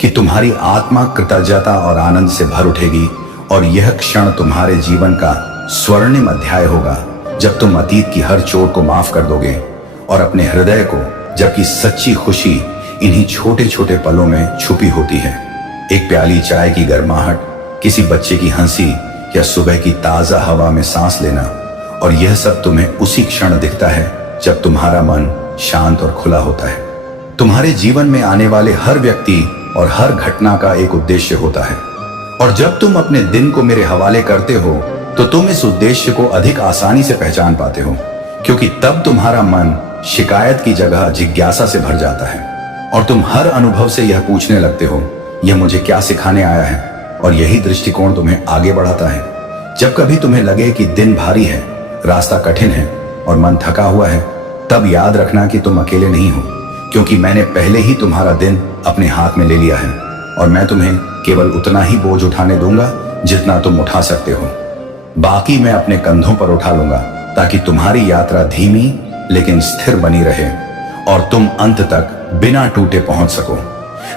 कि तुम्हारी आत्मा कृतज्ञता और आनंद से भर उठेगी, और यह क्षण तुम्हारे जीवन का स्वर्णिम अध्याय होगा जब तुम अतीत की हर चोट को माफ कर दोगे और अपने हृदय को, जबकि सच्ची खुशी इन्हीं छोटे छोटे पलों में छुपी होती है। एक प्याली चाय की गर्माहट, किसी बच्चे की हंसी, या सुबह की ताजा हवा में सांस लेना, और यह सब तुम्हें उसी क्षण दिखता है जब तुम्हारा मन शांत और खुला होता है। तुम्हारे जीवन में आने वाले हर व्यक्ति और हर घटना का एक उद्देश्य होता है, और जब तुम अपने दिन को मेरे हवाले करते हो तो तुम इस उद्देश्य को अधिक आसानी से पहचान पाते हो, क्योंकि तब तुम्हारा मन शिकायत की जगह जिज्ञासा से भर जाता है, और तुम हर अनुभव से यह पूछने लगते हो, यह मुझे क्या सिखाने आया है, और यही दृष्टिकोण तुम्हें आगे बढ़ाता है। जब कभी तुम्हें लगे कि दिन भारी है, रास्ता कठिन है और मन थका हुआ है, तब याद रखना कि तुम अकेले नहीं हो, क्योंकि मैंने पहले ही तुम्हारा दिन अपने हाथ में ले लिया है, और मैं तुम्हें केवल उतना ही बोझ उठाने दूंगा जितना तुम उठा सकते हो। बाकी मैं अपने कंधों पर उठा लूंगा, ताकि तुम्हारी यात्रा धीमी लेकिन स्थिर बनी रहे और तुम अंत तक बिना टूटे पहुंच सको।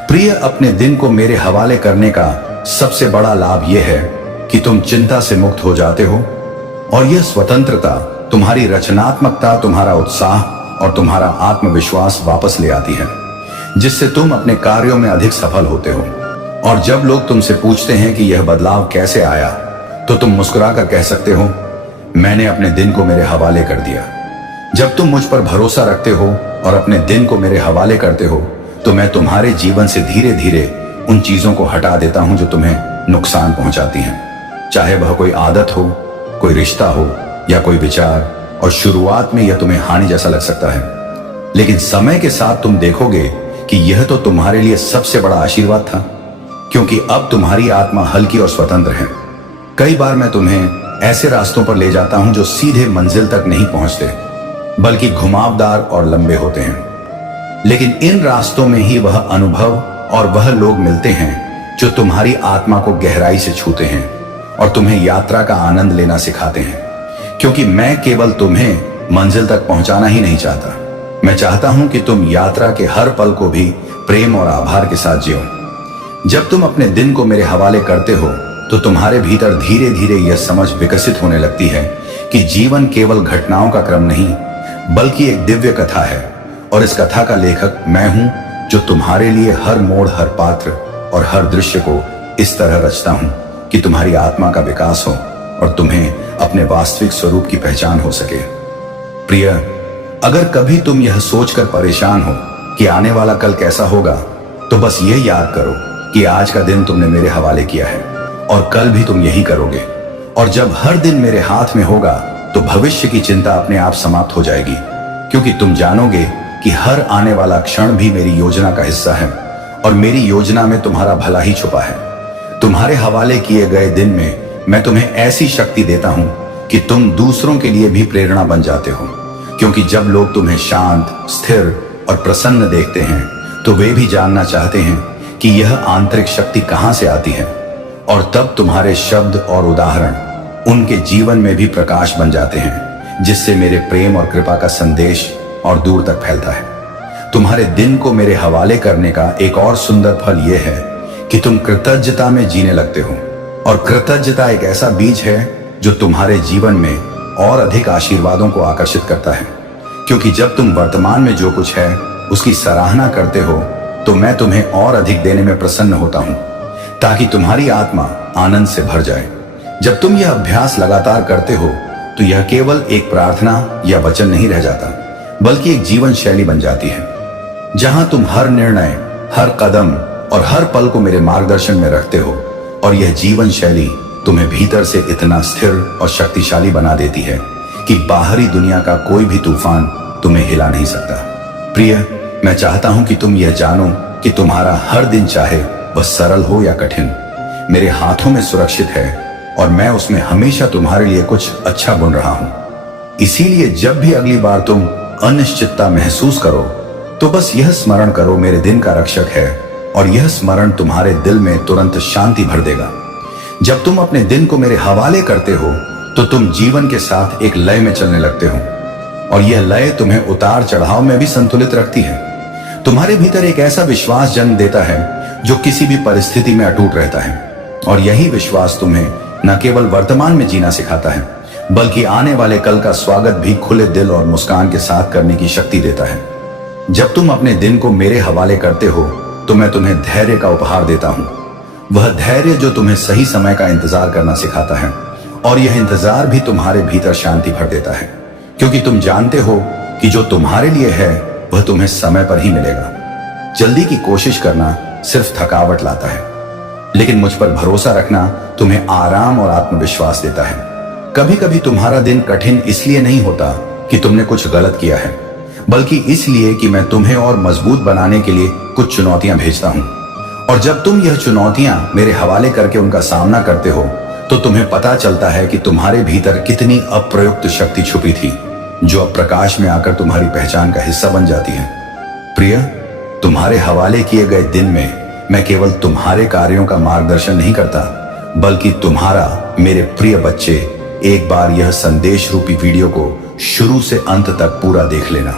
प्रिय, अपने दिन को मेरे हवाले करने का सबसे बड़ा लाभ यह है कि तुम चिंता से मुक्त हो जाते हो, और यह स्वतंत्रता तुम्हारी रचनात्मकता, तुम्हारा उत्साह और तुम्हारा आत्मविश्वास वापस ले आती है, जिससे तुम अपने कार्यों में अधिक सफल होते हो। और जब लोग तुमसे पूछते हैं कि यह बदलाव कैसे आया, तो तुम मुस्कुराकर कह सकते हो, मैंने अपने दिन को मेरे हवाले कर दिया। जब तुम मुझ पर भरोसा रखते हो और अपने दिन को मेरे हवाले करते हो, तो मैं तुम्हारे जीवन से धीरे धीरे उन चीजों को हटा देता हूं जो तुम्हें नुकसान पहुंचाती हैं, चाहे वह कोई आदत हो, कोई रिश्ता हो या कोई विचार। और शुरुआत में यह तुम्हें हानि जैसा लग सकता है, लेकिन समय के साथ तुम देखोगे कि यह तो तुम्हारे लिए सबसे बड़ा आशीर्वाद था, क्योंकि अब तुम्हारी आत्मा हल्की और स्वतंत्र है। कई बार मैं तुम्हें ऐसे रास्तों पर ले जाता हूं जो सीधे मंजिल तक नहीं पहुंचते, बल्कि घुमावदार और लंबे होते हैं, लेकिन इन रास्तों में ही वह अनुभव और वह लोग मिलते हैं जो तुम्हारी आत्मा को गहराई से छूते हैं और तुम्हें यात्रा का आनंद लेना सिखाते हैं। क्योंकि मैं केवल तुम्हें मंजिल तक पहुंचाना ही नहीं चाहता, मैं चाहता हूं कि तुम यात्रा के हर पल को भी प्रेम और आभार के साथ जियो। जब तुम अपने दिन को मेरे हवाले करते हो तो तुम्हारे भीतर धीरे धीरे यह समझ विकसित होने लगती है कि जीवन केवल घटनाओं का क्रम नहीं, बल्कि एक दिव्य कथा है, और इस कथा का लेखक मैं हूं, जो तुम्हारे लिए हर मोड़, हर पात्र और हर दृश्य को इस तरह रचता हूं कि तुम्हारी आत्मा का विकास हो और तुम्हें अपने वास्तविक स्वरूप की पहचान हो सके। प्रिय, अगर कभी तुम यह सोचकर परेशान हो कि आने वाला कल कैसा होगा, तो बस यह याद करो कि आज का दिन तुमने मेरे हवाले किया है और कल भी तुम यही करोगे, और जब हर दिन मेरे हाथ में होगा तो भविष्य की चिंता अपने आप समाप्त हो जाएगी, क्योंकि तुम जानोगे कि हर आने वाला क्षण भी मेरी योजना का हिस्सा है और मेरी योजना में तुम्हारा भला ही छुपा है। तुम्हारे हवाले किए गए दिन में मैं तुम्हें ऐसी शक्ति देता हूं कि तुम दूसरों के लिए भी प्रेरणा बन जाते हो, क्योंकि जब लोग तुम्हें शांत, स्थिर और प्रसन्न देखते हैं तो वे भी जानना चाहते हैं कि यह आंतरिक शक्ति कहां से आती है, और तब तुम्हारे शब्द और उदाहरण उनके जीवन में भी प्रकाश बन जाते हैं, जिससे मेरे प्रेम और कृपा का संदेश और दूर तक फैलता है। तुम्हारे दिन को मेरे हवाले करने का एक और सुंदर फल यह है कि तुम कृतज्ञता में जीने लगते हो, और कृतज्ञता एक ऐसा बीज है जो तुम्हारे जीवन में और अधिक आशीर्वादों को आकर्षित करता है, क्योंकि जब तुम वर्तमान में जो कुछ है उसकी सराहना करते हो तो मैं तुम्हें और अधिक देने में प्रसन्न होता हूं, ताकि तुम्हारी आत्मा आनंद से भर जाए। जब तुम यह अभ्यास लगातार करते हो तो यह केवल एक प्रार्थना या वचन नहीं रह जाता, बल्कि एक जीवन शैली बन जाती है, जहां तुम हर निर्णय, हर कदम और हर पल को मेरे मार्गदर्शन में रखते हो, और यह जीवन शैली तुम्हें भीतर से इतना स्थिर और शक्तिशाली बना देती है कि बाहरी दुनिया का कोई भी तूफान तुम्हें हिला नहीं सकता। प्रिय, मैं चाहता हूं कि तुम यह जानो कि तुम्हारा हर दिन, चाहे वह सरल हो या कठिन, मेरे हाथों में सुरक्षित है और मैं उसमें हमेशा तुम्हारे लिए कुछ अच्छा बुन रहा हूं। इसीलिए जब भी अगली बार तुम अनिश्चितता महसूस करो तो बस यह स्मरण करो, मेरे दिन का रक्षक है, और यह स्मरण तुम्हारे दिल में तुरंत शांति भर देगा। जब तुम अपने दिन को मेरे हवाले करते हो तो तुम जीवन के साथ एक लय में चलने लगते हो, और यह लय तुम्हें उतार चढ़ाव में भी संतुलित रखती है। तुम्हारे भीतर एक ऐसा विश्वास जन्म देता है जो किसी भी परिस्थिति में अटूट रहता है, और यही विश्वास तुम्हें न केवल वर्तमान में जीना सिखाता है, बल्कि आने वाले कल का स्वागत भी खुले दिल और मुस्कान के साथ करने की शक्ति देता है। जब तुम अपने दिन को मेरे हवाले करते हो तो मैं तुम्हें धैर्य का उपहार देता हूं, वह धैर्य जो तुम्हें सही समय का इंतजार करना सिखाता है, और यह इंतजार भी तुम्हारे भीतर शांति भर देता है, क्योंकि तुम जानते हो कि जो तुम्हारे लिए है वह तुम्हें समय पर ही मिलेगा। जल्दी की कोशिश करना सिर्फ थकावट लाता है, लेकिन मुझ पर भरोसा रखना तुम्हें आराम और आत्मविश्वास देता है। कभी कभी तुम्हारा दिन कठिन इसलिए नहीं होता कि तुमने कुछ गलत किया है, बल्कि इसलिए कि मैं तुम्हें और मजबूत बनाने के लिए कुछ चुनौतियां भेजता हूं, और जब तुम यह चुनौतियां मेरे हवाले करके उनका सामना करते हो तो तुम्हें पता चलता है कि तुम्हारे भीतर कितनी अप्रयुक्त शक्ति छुपी थी, जो अब प्रकाश में आकर तुम्हारी पहचान का हिस्सा बन जाती है। प्रिय, तुम्हारे हवाले किए गए दिन में मैं केवल तुम्हारे कार्यों का मार्गदर्शन नहीं करता, बल्कि तुम्हारा, मेरे प्रिय बच्चे, एक बार यह संदेश रूपी वीडियो को शुरू से अंत तक पूरा देख लेना।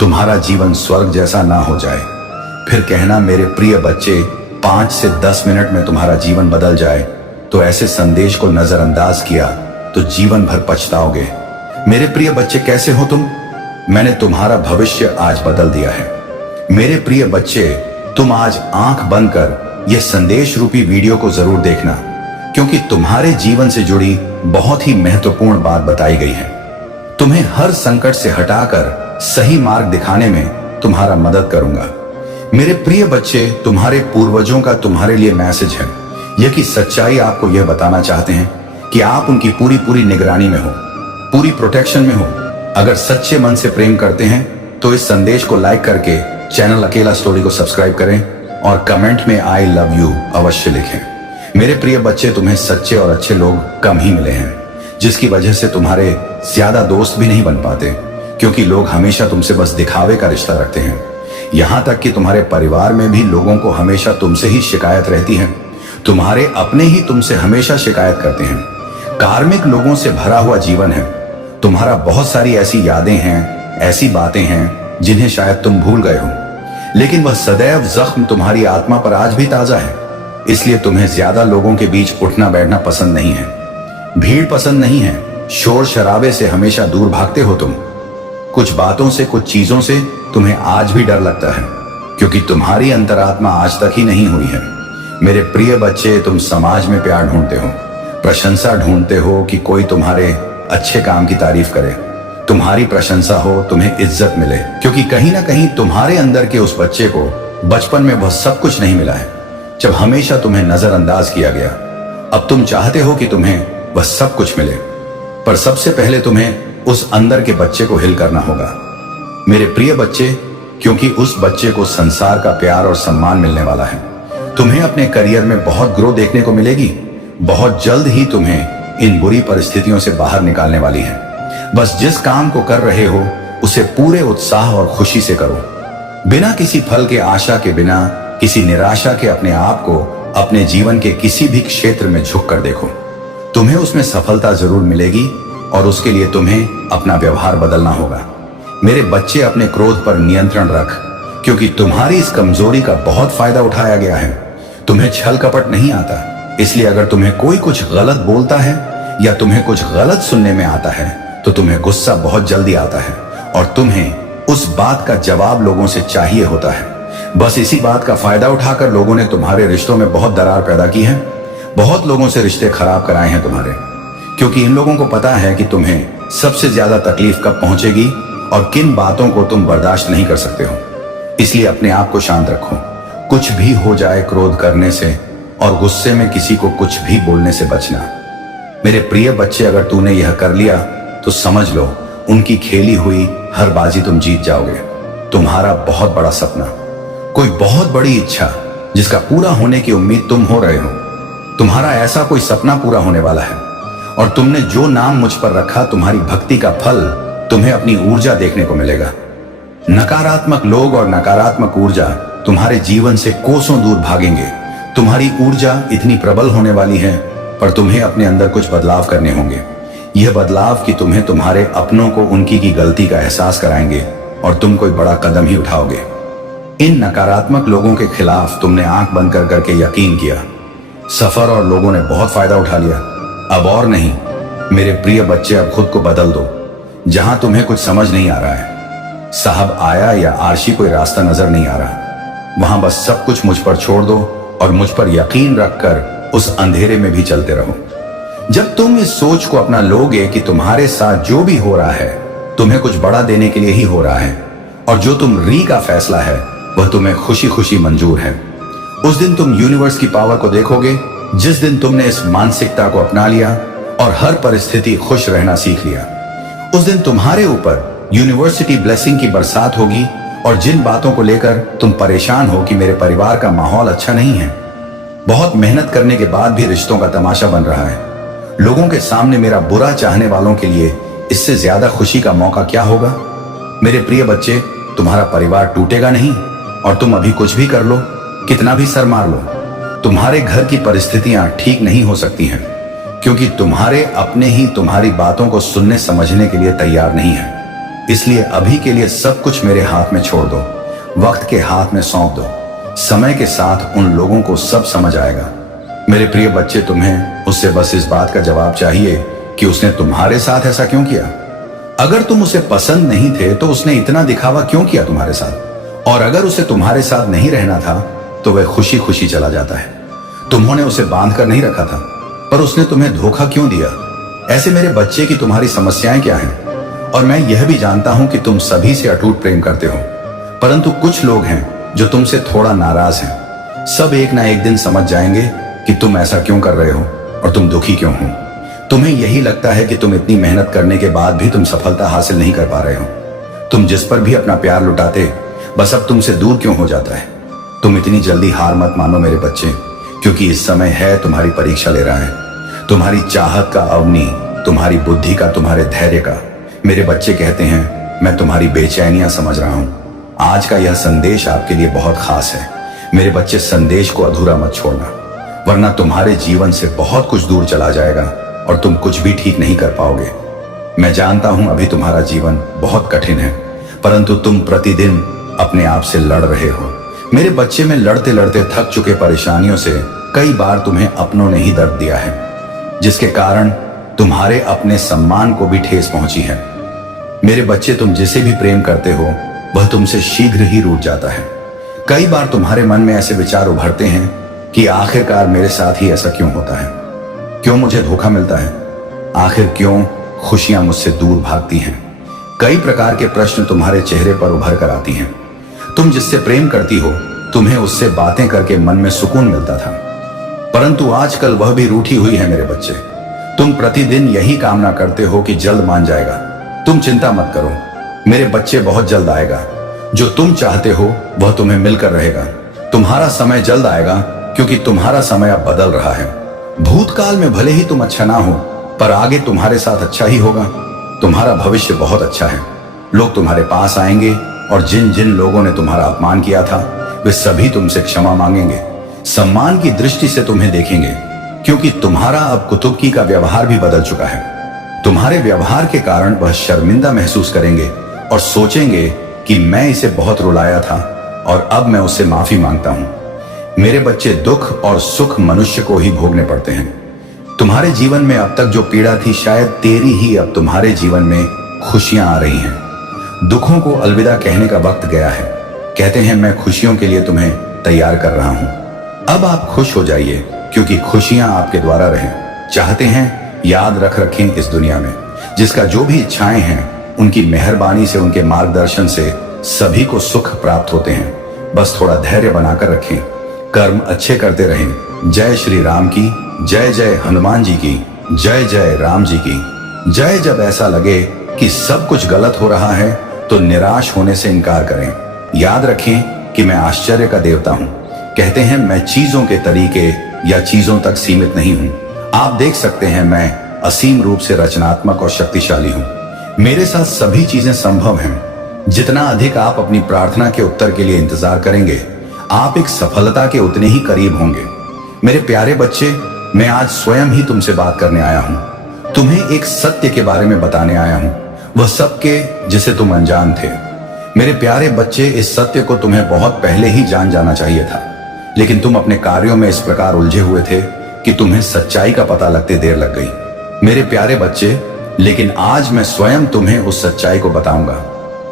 तुम्हारा जीवन स्वर्ग जैसा ना हो जाए, फिर कहना मेरे प्रिय बच्चे 5 से 10 मिनट में तुम्हारा जीवन बदल जाए तो ऐसे संदेश को नजरअंदाज किया तो जीवन भर पछताओगे। मेरे प्रिय बच्चे, कैसे हो तुम? मैंने तुम्हारा भविष्य आज बदल दिया है। मेरे प्रिय बच्चे, तुम आज आंख बंद कर यह संदेश रूपी वीडियो को जरूर देखना, क्योंकि तुम्हारे जीवन से जुड़ी बहुत ही महत्वपूर्ण बात बताई गई है। तुम्हें हर संकट से हटाकर सही मार्ग दिखाने में तुम्हारा मदद करूंगा। मेरे प्रिय बच्चे, तुम्हारे पूर्वजों का तुम्हारे लिए मैसेज है यह कि सच्चाई आपको यह बताना चाहते हैं कि आप उनकी पूरी पूरी निगरानी में हो, पूरी प्रोटेक्शन में हो। अगर सच्चे मन से प्रेम करते हैं तो इस संदेश को लाइक करके चैनल अकेला स्टोरी को सब्सक्राइब करें और कमेंट में आई लव यू अवश्य लिखें। मेरे प्रिय बच्चे, तुम्हें सच्चे और अच्छे लोग कम ही मिले हैं, जिसकी वजह से तुम्हारे ज्यादा दोस्त भी नहीं बन पाते, क्योंकि लोग हमेशा तुमसे बस दिखावे का रिश्ता रखते हैं। यहां तक कि तुम्हारे परिवार में भी लोगों को हमेशा तुमसे ही शिकायत रहती है। तुम्हारे अपने ही तुमसे हमेशा शिकायत करते हैं। कार्मिक लोगों से भरा हुआ जीवन है। तुम्हारा बहुत सारी ऐसी यादें हैं, ऐसी बातें हैं जिन्हें शायद तुम भूल गए हो, लेकिन वह सदैव जख्म तुम्हारी आत्मा पर आज भी ताजा है। इसलिए तुम्हें ज्यादा लोगों के बीच उठना बैठना पसंद नहीं है, भीड़ पसंद नहीं है, शोर शराबे से हमेशा दूर भागते हो तुम। कुछ बातों से, कुछ चीजों से तुम्हें आज भी डर लगता है, क्योंकि तुम्हारी अंतरात्मा आज तक ही नहीं हुई है। मेरे प्रिय बच्चे, तुम समाज में प्यार ढूंढते हो, प्रशंसा ढूंढते हो कि कोई तुम्हारे अच्छे काम की तारीफ करे, तुम्हारी प्रशंसा हो, तुम्हें इज्जत मिले, क्योंकि कहीं ना कहीं तुम्हारे अंदर के उस बच्चे को बचपन में वह सब कुछ नहीं मिला है, जब हमेशा तुम्हें नजरअंदाज किया गया। अब तुम चाहते हो कि तुम्हें वह सब कुछ मिले, पर सबसे पहले तुम्हें उस अंदर के बच्चे को हिल करना होगा। मेरे प्रिय बच्चे, क्योंकि उस बच्चे को संसार का प्यार और सम्मान मिलने वाला है। तुम्हें अपने करियर में बहुत ग्रोथ देखने को मिलेगी। बहुत जल्द ही तुम्हें इन बुरी परिस्थितियों से बाहर निकालने वाली है। बस जिस काम को कर रहे हो उसे पूरे उत्साह और खुशी से करो, बिना किसी फल के आशा के, बिना किसी निराशा के। अपने आप को अपने जीवन के किसी भी क्षेत्र में झुक कर देखो, तुम्हें उसमें सफलता जरूर मिलेगी और उसके लिए तुम्हें अपना व्यवहार बदलना होगा। मेरे बच्चे, अपने क्रोध पर नियंत्रण रख, क्योंकि तुम्हारी इस कमजोरी का बहुत फायदा उठाया गया है। तुम्हें छल कपट नहीं आता, इसलिए अगर तुम्हें कोई कुछ गलत बोलता है या तुम्हें कुछ गलत सुनने में आता है तो तुम्हें गुस्सा बहुत जल्दी आता है और तुम्हें उस बात का जवाब लोगों से चाहिए होता है। बस इसी बात का फायदा उठाकर लोगों ने तुम्हारे रिश्तों में बहुत दरार पैदा की है। बहुत लोगों से रिश्ते खराब कराए हैं तुम्हारे, क्योंकि इन लोगों को पता है कि तुम्हें सबसे ज्यादा तकलीफ कब पहुंचेगी और किन बातों को तुम बर्दाश्त नहीं कर सकते हो। इसलिए अपने आप को शांत रखो। कुछ भी हो जाए, क्रोध करने से और गुस्से में किसी को कुछ भी बोलने से बचना। मेरे प्रिय बच्चे, अगर तूने यह कर लिया तो समझ लो उनकी खेली हुई हर बाजी तुम जीत जाओगे। तुम्हारा बहुत बड़ा सपना, कोई बहुत बड़ी इच्छा जिसका पूरा होने की उम्मीद तुम हो रहे हो, तुम्हारा ऐसा कोई सपना पूरा होने वाला है। और तुमने जो नाम मुझ पर रखा, तुम्हारी भक्ति का फल तुम्हें अपनी ऊर्जा देखने को मिलेगा। नकारात्मक लोग और नकारात्मक ऊर्जा तुम्हारे जीवन से कोसों दूर भागेंगे। तुम्हारी ऊर्जा इतनी प्रबल होने वाली है, पर तुम्हें अपने अंदर कुछ बदलाव करने होंगे। यह बदलाव कि तुम्हें तुम्हारे अपनों को उनकी की गलती का एहसास कराएंगे और तुम कोई बड़ा कदम ही उठाओगे। इन नकारात्मक लोगों के खिलाफ तुमने आंख बंद कर करके यकीन किया, सफर और लोगों ने बहुत फायदा उठा लिया। अब और नहीं। मेरे प्रिय बच्चे, अब खुद को बदल दो। जहां तुम्हें कुछ समझ नहीं आ रहा है, साहब आया या आरशी कोई रास्ता नजर नहीं आ रहा, वहां बस सब कुछ मुझ पर छोड़ दो और मुझ पर यकीन रखकर उस अंधेरे में भी चलते रहो। जब तुम इस सोच को अपना लोगे कि तुम्हारे साथ जो भी हो रहा है तुम्हें कुछ बड़ा देने के लिए ही हो रहा है और जो तुम री का फैसला है वह तुम्हें खुशी खुशी मंजूर है, उस दिन तुम यूनिवर्स की पावर को देखोगे। जिस दिन तुमने इस मानसिकता को अपना लिया और हर परिस्थिति खुश रहना सीख लिया, उस दिन तुम्हारे ऊपर यूनिवर्सिटी ब्लेसिंग की बरसात होगी। और जिन बातों को लेकर तुम परेशान हो कि मेरे परिवार का माहौल अच्छा नहीं है, बहुत मेहनत करने के बाद भी रिश्तों का तमाशा बन रहा है, लोगों के सामने मेरा बुरा चाहने वालों के लिए इससे ज्यादा खुशी का मौका क्या होगा। मेरे प्रिय बच्चे, तुम्हारा परिवार टूटेगा नहीं और तुम अभी कुछ भी कर लो, कितना भी सर मार लो, तुम्हारे घर की परिस्थितियां ठीक नहीं हो सकती हैं, क्योंकि तुम्हारे अपने ही तुम्हारी बातों को सुनने समझने के लिए तैयार नहीं है। इसलिए अभी के लिए सब कुछ मेरे हाथ में छोड़ दो, वक्त के हाथ में सौंप दो। समय के साथ उन लोगों को सब समझ आएगा। मेरे प्रिय बच्चे, तुम्हें उससे बस इस बात का जवाब चाहिए कि उसने तुम्हारे साथ ऐसा क्यों किया। अगर तुम उसे पसंद नहीं थे तो उसने इतना दिखावा क्यों किया तुम्हारे साथ, और अगर उसे तुम्हारे साथ नहीं रहना था तो वह खुशी खुशी चला जाता है। तुमने उसे बांध कर नहीं रखा था, पर उसने तुम्हें धोखा क्यों दिया। ऐसे मेरे बच्चे की तुम्हारी समस्याएं क्या हैं। और मैं यह भी जानता हूं कि तुम सभी से अटूट प्रेम करते हो, परंतु कुछ लोग हैं जो तुमसे थोड़ा नाराज हैं। सब एक ना एक दिन समझ जाएंगे कि तुम ऐसा क्यों कर रहे हो और तुम दुखी क्यों हो। तुम्हें यही लगता है कि तुम इतनी मेहनत करने के बाद भी तुम सफलता हासिल नहीं कर पा रहे हो। तुम जिस पर भी अपना प्यार लुटाते, बस अब तुमसे दूर क्यों हो जाता है। तुम इतनी जल्दी हार मत मानो मेरे बच्चे, क्योंकि इस समय है तुम्हारी परीक्षा ले रहा है। तुम्हारी चाहत का अवनी, तुम्हारी बुद्धि का, तुम्हारे धैर्य का। मेरे बच्चे कहते हैं, मैं तुम्हारी बेचैनियां समझ रहा हूं। आज का यह संदेश आपके लिए बहुत खास है। मेरे बच्चे, संदेश को अधूरा मत छोड़ना, वरना तुम्हारे जीवन से बहुत कुछ दूर चला जाएगा और तुम कुछ भी ठीक नहीं कर पाओगे। मैं जानता हूं अभी तुम्हारा जीवन बहुत कठिन है, परंतु तुम प्रतिदिन अपने आप से लड़ रहे हो। मेरे बच्चे, में लड़ते लड़ते थक चुके परेशानियों से कई बार तुम्हें अपनों ने ही दर्द दिया है, जिसके कारण तुम्हारे अपने सम्मान को भी ठेस पहुंची है। मेरे बच्चे, तुम जिसे भी प्रेम करते हो वह तुमसे शीघ्र ही रूठ जाता है। कई बार तुम्हारे मन में ऐसे विचार उभरते हैं कि आखिरकार मेरे साथ ही ऐसा क्यों होता है, क्यों मुझे धोखा मिलता है, आखिर क्यों खुशियां मुझसे दूर भागती हैं। कई प्रकार के प्रश्न तुम्हारे चेहरे पर उभर कर आती हैं। तुम जिससे प्रेम करती हो, तुम्हें उससे बातें करके मन में सुकून मिलता था, परंतु आजकल वह भी रूठी हुई है। मेरे बच्चे, तुम प्रतिदिन यही कामना करते हो कि जल्द मान जाएगा। तुम चिंता मत करो, मेरे बच्चे बहुत जल्द आएगा। जो तुम चाहते हो वह तुम्हें मिलकर रहेगा। तुम्हारा समय जल्द आएगा, क्योंकि तुम्हारा समय अब बदल रहा है। भूतकाल में भले ही तुम अच्छा ना हो, पर आगे तुम्हारे साथ अच्छा ही होगा। तुम्हारा भविष्य बहुत अच्छा है। लोग तुम्हारे पास आएंगे और जिन जिन लोगों ने तुम्हारा अपमान किया था वे सभी तुमसे क्षमा मांगेंगे, सम्मान की दृष्टि से तुम्हें देखेंगे, क्योंकि तुम्हारा अब कुतुबकी का व्यवहार भी बदल चुका है। तुम्हारे व्यवहार के कारण वह शर्मिंदा महसूस करेंगे और सोचेंगे कि मैं इसे बहुत रुलाया था और अब मैं उससे माफी मांगता हूं। मेरे बच्चे, दुख और सुख मनुष्य को ही भोगने पड़ते हैं। तुम्हारे जीवन में अब तक जो पीड़ा थी, शायद तेरी ही अब तुम्हारे जीवन में खुशियां आ रही हैं। दुखों को अलविदा कहने का वक्त गया है। कहते हैं मैं खुशियों के लिए तुम्हें तैयार कर रहा हूं। अब आप खुश हो जाइए, क्योंकि खुशियां आपके द्वारा रहें। चाहते हैं याद रख रखें इस दुनिया में जिसका जो भी इच्छाएं हैं, उनकी मेहरबानी से, उनके मार्गदर्शन से सभी को सुख प्राप्त होते हैं। बस थोड़ा धैर्य बनाकर रखें, कर्म अच्छे करते रहें। जय श्री राम की जय, जय हनुमान जी की जय, जय राम जी की जय। जब ऐसा लगे कि सब कुछ गलत हो रहा है तो निराश होने से इनकार करें। याद रखें कि मैं आश्चर्य का देवता हूं। कहते हैं मैं चीजों के तरीके या चीजों तक सीमित नहीं हूं। आप देख सकते हैं मैं असीम रूप से रचनात्मक और शक्तिशाली हूं। मेरे साथ सभी चीजें संभव हैं। जितना अधिक आप अपनी प्रार्थना के उत्तर के लिए इंतजार करेंगे, आप एक सफलता के उतने ही करीब होंगे। मेरे प्यारे बच्चे, मैं आज स्वयं ही तुमसे बात करने आया हूं। तुम्हें एक सत्य के बारे में बताने आया हूं, वह सत्य जिसे तुम अनजान थे। मेरे प्यारे बच्चे, इस सत्य को तुम्हें बहुत पहले ही जान जाना चाहिए था, लेकिन तुम अपने कार्यों में इस प्रकार उलझे हुए थे कि तुम्हें सच्चाई का पता लगते देर लग गई। मेरे प्यारे बच्चे, लेकिन आज मैं स्वयं तुम्हें उस सच्चाई को बताऊंगा।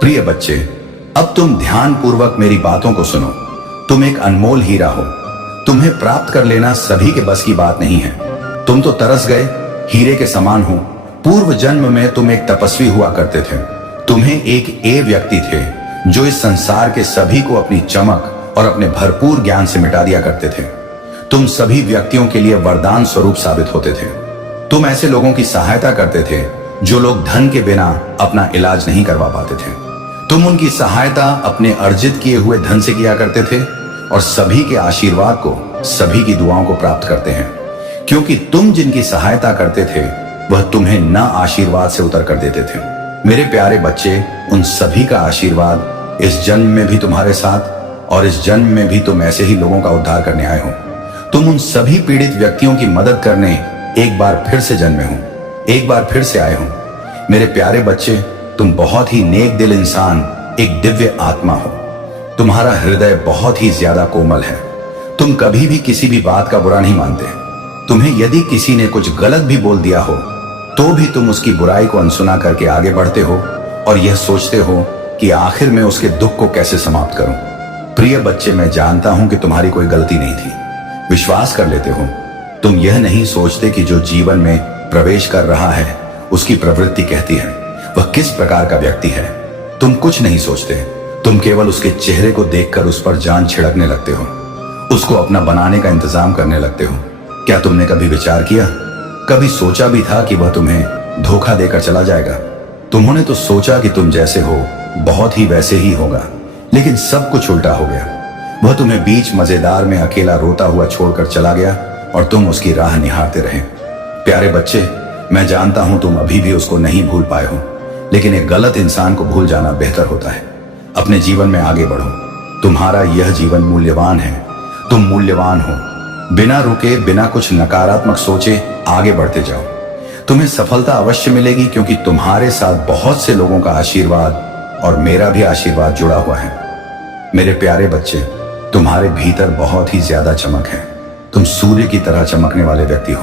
प्रिय बच्चे, अब तुम ध्यान पूर्वक मेरी बातों को सुनो। तुम एक अनमोल हीरा हो। तुम्हें प्राप्त कर लेना सभी के बस की बात नहीं है। तुम तो तरस गए, हीरे के समान हो। पूर्व जन्म में तुम एक तपस्वी हुआ करते थे। तुम्हें एक व्यक्ति थे जो इस संसार के सभी को अपनी चमक और अपने भरपूर ज्ञान से मिटा दिया करते थे। तुम सभी व्यक्तियों के लिए वरदान स्वरूप साबित होते थे। तुम ऐसे लोगों की सहायता करते थे जो लोग धन के बिना अपना इलाज नहीं करवा पाते थे। तुम उनकी सहायता अपने अर्जित किए हुए धन से किया करते थे और सभी के आशीर्वाद को, सभी की दुआओं को प्राप्त करते हैं, क्योंकि तुम जिनकी सहायता करते थे वह तुम्हें न आशीर्वाद से उतर कर देते थे। मेरे प्यारे बच्चे, उन सभी का आशीर्वाद इस जन्म में भी तुम्हारे साथ, और इस जन्म में भी तुम ऐसे ही लोगों का उद्धार करने आए हो। तुम उन सभी पीड़ित व्यक्तियों की मदद करने एक बार फिर से जन्मे हो, एक बार फिर से आए हो। मेरे प्यारे बच्चे, तुम बहुत ही नेक दिल इंसान, एक दिव्य आत्मा हो। तुम्हारा हृदय बहुत ही ज्यादा कोमल है। तुम कभी भी किसी भी बात का बुरा नहीं मानते। तुम्हें यदि किसी ने कुछ गलत भी बोल दिया हो तो भी तुम उसकी बुराई को अनसुना करके आगे बढ़ते हो और यह सोचते हो कि आखिर में उसके दुख को कैसे समाप्त करूं। प्रिय बच्चे, मैं जानता हूं कि तुम्हारी कोई गलती नहीं थी। विश्वास कर लेते हो। तुम यह नहीं सोचते कि जो जीवन में प्रवेश कर रहा है उसकी प्रवृत्ति कहती है वह किस प्रकार का व्यक्ति है। तुम कुछ नहीं सोचते। तुम केवल उसके चेहरे को देखकर उस पर जान छिड़कने लगते हो, उसको अपना बनाने का इंतजाम करने लगते हो। क्या तुमने कभी विचार किया, कभी सोचा भी था कि वह तुम्हें धोखा देकर चला जाएगा? तुमने तो सोचा कि तुम जैसे हो बहुत ही वैसे ही होगा, लेकिन सब कुछ उल्टा हो गया। वह तुम्हें बीच मजेदार में अकेला रोता हुआ छोड़कर चला गया और तुम उसकी राह निहारते रहे। प्यारे बच्चे, मैं जानता हूं तुम अभी भी उसको नहीं भूल पाए हो, लेकिन एक गलत इंसान को भूल जाना बेहतर होता है। अपने जीवन में आगे बढ़ो। तुम्हारा यह जीवन मूल्यवान है। तुम मूल्यवान हो। बिना रुके, बिना कुछ नकारात्मक सोचे आगे बढ़ते जाओ। तुम्हें सफलता अवश्य मिलेगी, क्योंकि तुम्हारे साथ बहुत से लोगों का आशीर्वाद और मेरा भी आशीर्वाद जुड़ा हुआ है। मेरे प्यारे बच्चे, तुम्हारे भीतर बहुत ही ज्यादा चमक है। तुम सूर्य की तरह चमकने वाले व्यक्ति हो।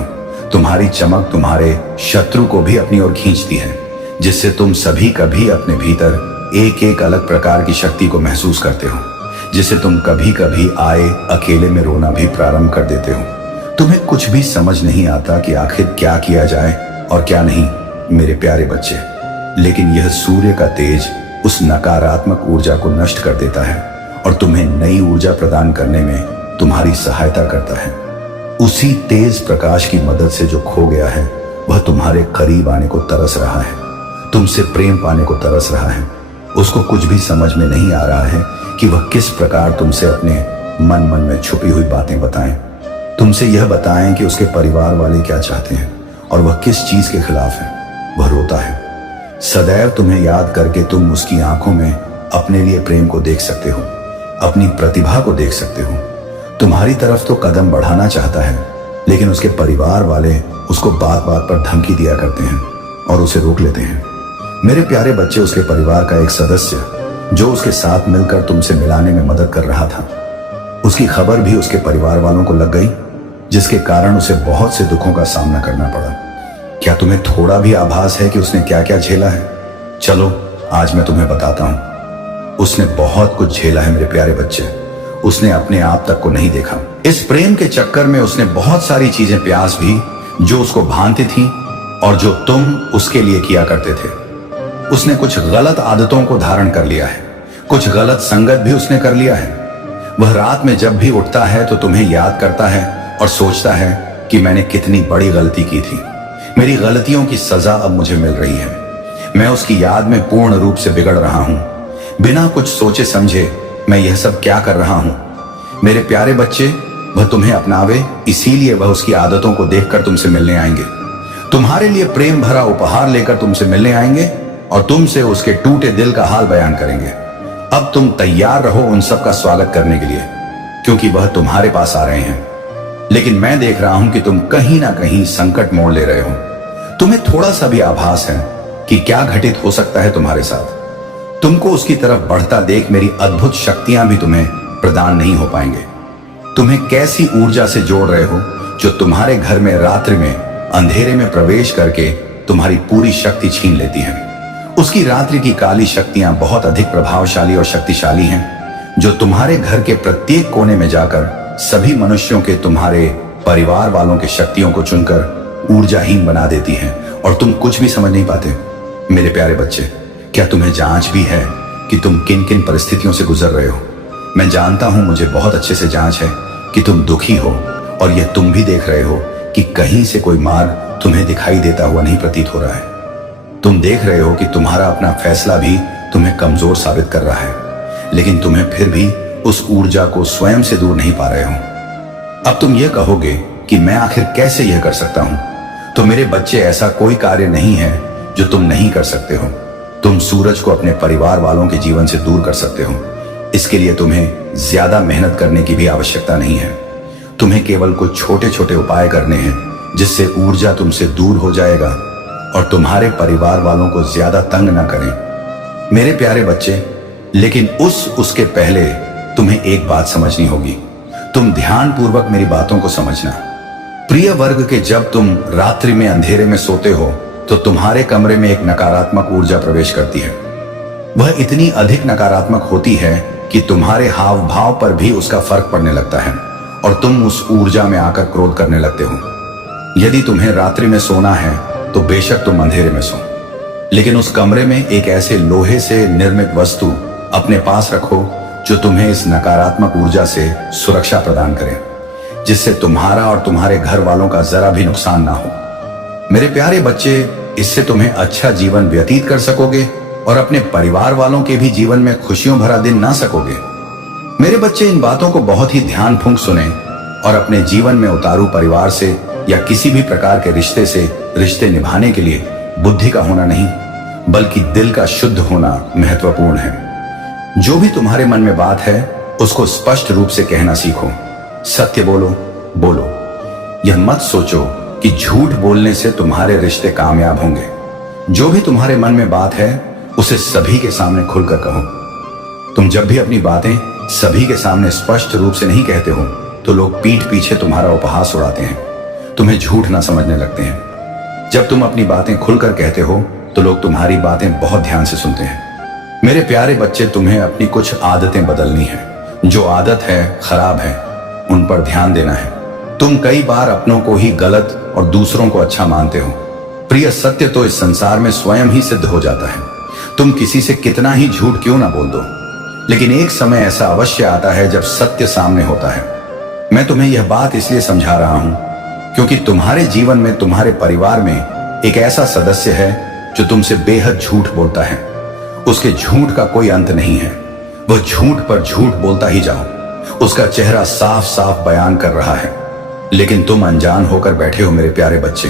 तुम्हारी चमक तुम्हारे शत्रु को भी अपनी ओर खींचती है, जिससे तुम सभी कभी अपने भीतर एक एक अलग प्रकार की शक्ति को महसूस करते हो, जिसे तुम कभी कभी आए अकेले में रोना भी प्रारंभ कर देते हो। तुम्हें कुछ भी समझ नहीं आता कि आखिर क्या किया जाए और क्या नहीं, मेरे प्यारे बच्चे। लेकिन यह सूर्य का तेज उस नकारात्मक ऊर्जा को नष्ट कर देता है और तुम्हें नई ऊर्जा प्रदान करने में तुम्हारी सहायता करता है। उसी तेज प्रकाश की मदद से जो खो गया है वह तुम्हारे करीब आने को तरस रहा है, तुमसे प्रेम पाने को तरस रहा है। उसको कुछ भी समझ में नहीं आ रहा है कि वह किस प्रकार तुमसे अपने मन मन में छुपी हुई बातें बताएं, तुमसे यह बताएं कि उसके परिवार वाले क्या चाहते हैं और वह किस चीज के खिलाफ है। वह रोता है। सदैव तुम्हें याद करके तुम उसकी आंखों में अपने लिए प्रेम को देख सकते हो, अपनी प्रतिभा को देख सकते हो। तुम्हारी तरफ तो कदम बढ़ाना चाहता है, लेकिन उसके परिवार वाले उसको बात बात पर धमकी दिया करते हैं और उसे रोक लेते हैं। मेरे प्यारे बच्चे, उसके परिवार का एक सदस्य जो उसके साथ मिलकर तुमसे मिलाने में मदद कर रहा था, उसकी खबर भी उसके परिवार वालों को लग गई, जिसके कारण उसे बहुत से दुखों का सामना करना पड़ा। क्या तुम्हें थोड़ा भी आभास है कि उसने क्या क्या झेला है? चलो आज मैं तुम्हें बताता हूं। उसने बहुत कुछ झेला है मेरे प्यारे बच्चे। उसने अपने आप तक को नहीं देखा। इस प्रेम के चक्कर में उसने बहुत सारी चीजें प्यास भी जो उसको भांति थी और जो तुम उसके लिए किया करते थे। उसने कुछ गलत आदतों को धारण कर लिया है, कुछ गलत संगत भी उसने कर लिया है। वह रात में जब भी उठता है तो तुम्हें याद करता है और सोचता है कि मैंने कितनी बड़ी गलती की थी, मेरी गलतियों की सजा अब मुझे मिल रही है। मैं उसकी याद में पूर्ण रूप से बिगड़ रहा हूं। बिना कुछ सोचे समझे मैं यह सब क्या कर रहा हूं? मेरे प्यारे बच्चे, वह तुम्हें अपनावे, इसीलिए वह उसकी आदतों को देखकर तुमसे मिलने आएंगे, तुम्हारे लिए प्रेम भरा उपहार लेकर तुमसे मिलने आएंगे और तुमसे उसके टूटे दिल का हाल बयान करेंगे। अब तुम तैयार रहो उन सब का स्वागत करने के लिए, क्योंकि वह तुम्हारे पास आ रहे हैं। लेकिन मैं देख रहा हूं कि तुम कहीं ना कहीं संकट मोड़ ले रहे हो। तुम्हें थोड़ा सा भी आभास है कि क्या घटित हो सकता है तुम्हारे साथ। तुमको उसकी तरफ बढ़ता देख मेरी अद्भुत शक्तियां भी तुम्हें प्रदान नहीं हो पाएंगे। तुम्हें कैसी ऊर्जा से जोड़ रहे हो जो तुम्हारे घर में रात्रि में अंधेरे में प्रवेश करके तुम्हारी पूरी शक्ति छीन लेती है। उसकी रात्रि की काली शक्तियां बहुत अधिक प्रभावशाली और शक्तिशाली हैं, जो तुम्हारे घर के प्रत्येक कोने में जाकर सभी मनुष्यों के, तुम्हारे परिवार वालों के शक्तियों को चुनकर ऊर्जाहीन बना देती हैं और तुम कुछ भी समझ नहीं पाते। मेरे प्यारे बच्चे, क्या तुम्हें जांच भी है कि तुम किन किन परिस्थितियों से गुजर रहे हो? मैं जानता हूं, मुझे बहुत अच्छे से जांच है कि तुम दुखी हो और यह तुम भी देख रहे हो कि कहीं से कोई मार्ग तुम्हें दिखाई देता हुआ नहीं प्रतीत हो रहा है। तुम देख रहे हो कि तुम्हारा अपना फैसला भी तुम्हें कमजोर साबित कर रहा है, लेकिन तुम्हें फिर भी उस ऊर्जा को स्वयं से दूर नहीं पा रहे हो। अब तुम यह कहोगे कि मैं आखिर कैसे यह कर सकता हूं? तो मेरे बच्चे, ऐसा कोई कार्य नहीं है जो तुम नहीं कर सकते हो। तुम सूरज को अपने परिवार वालों के जीवन से दूर कर सकते हो। इसके लिए तुम्हें ज्यादा मेहनत करने की भी आवश्यकता नहीं है। तुम्हें केवल कुछ छोटे छोटे उपाय करने हैं, जिससे ऊर्जा तुमसे दूर हो जाएगा और तुम्हारे परिवार वालों को ज्यादा तंग ना करें। मेरे प्यारे बच्चे, लेकिन उसके पहले तुम्हें एक बात समझनी होगी। तुम ध्यान पूर्वक मेरी बातों को समझना। प्रिय वर्ग के, जब तुम रात्रि में अंधेरे में सोते हो तो तुम्हारे कमरे में एक नकारात्मक ऊर्जा प्रवेश करती है। वह इतनी अधिक नकारात्मक होती है कि तुम्हारे हाव भाव पर भी उसका फर्क पड़ने लगता है और तुम उस ऊर्जा में आकर क्रोध करने लगते हो। यदि तुम्हें रात्रि में सोना है तो बेशक तुम अंधेरे में सो, लेकिन उस कमरे में एक ऐसे लोहे से निर्मित वस्तु अपने पास रखो जो तुम्हें इस नकारात्मक ऊर्जा से सुरक्षा प्रदान करे, जिससे तुम्हारा और तुम्हारे घर वालों का जरा भी नुकसान ना हो। मेरे प्यारे बच्चे, इससे तुम्हें अच्छा जीवन व्यतीत कर सकोगे और अपने परिवार वालों के भी जीवन में खुशियों भरा दिन ना सकोगे। मेरे बच्चे, इन बातों को बहुत ही ध्यान फूंक सुने और अपने जीवन में उतारू। परिवार से या किसी भी प्रकार के रिश्ते से रिश्ते निभाने के लिए बुद्धि का होना नहीं, बल्कि दिल का शुद्ध होना महत्वपूर्ण है। जो भी तुम्हारे मन में बात है उसको स्पष्ट रूप से कहना सीखो। सत्य बोलो। यह मत सोचो कि झूठ बोलने से तुम्हारे रिश्ते कामयाब होंगे। जो भी तुम्हारे मन में बात है उसे सभी के सामने खुलकर कहो। तुम जब भी अपनी बातें सभी के सामने स्पष्ट रूप से नहीं कहते हो तो लोग पीठ पीछे तुम्हारा उपहास उड़ाते हैं, तुम्हें झूठ ना समझने लगते हैं। जब तुम अपनी बातें खुलकर कहते हो तो लोग तुम्हारी बातें बहुत ध्यान से सुनते हैं। मेरे प्यारे बच्चे, तुम्हें अपनी कुछ आदतें बदलनी है। जो आदत है खराब है, उन पर ध्यान देना है। तुम कई बार अपनों को ही गलत और दूसरों को अच्छा मानते हो। प्रिय, सत्य तो इस संसार में स्वयं ही सिद्ध हो जाता है। तुम किसी से कितना ही झूठ क्यों ना बोल दो, लेकिन एक समय ऐसा अवश्य आता है जब सत्य सामने होता है। मैं तुम्हें यह बात इसलिए समझा रहा हूं क्योंकि तुम्हारे जीवन में, तुम्हारे परिवार में एक ऐसा सदस्य है जो तुमसे बेहद झूठ बोलता है। उसके झूठ का कोई अंत नहीं है। वह झूठ पर झूठ बोलता ही जाओ। उसका चेहरा साफ साफ बयान कर रहा है, लेकिन तुम अनजान होकर बैठे हो मेरे प्यारे बच्चे।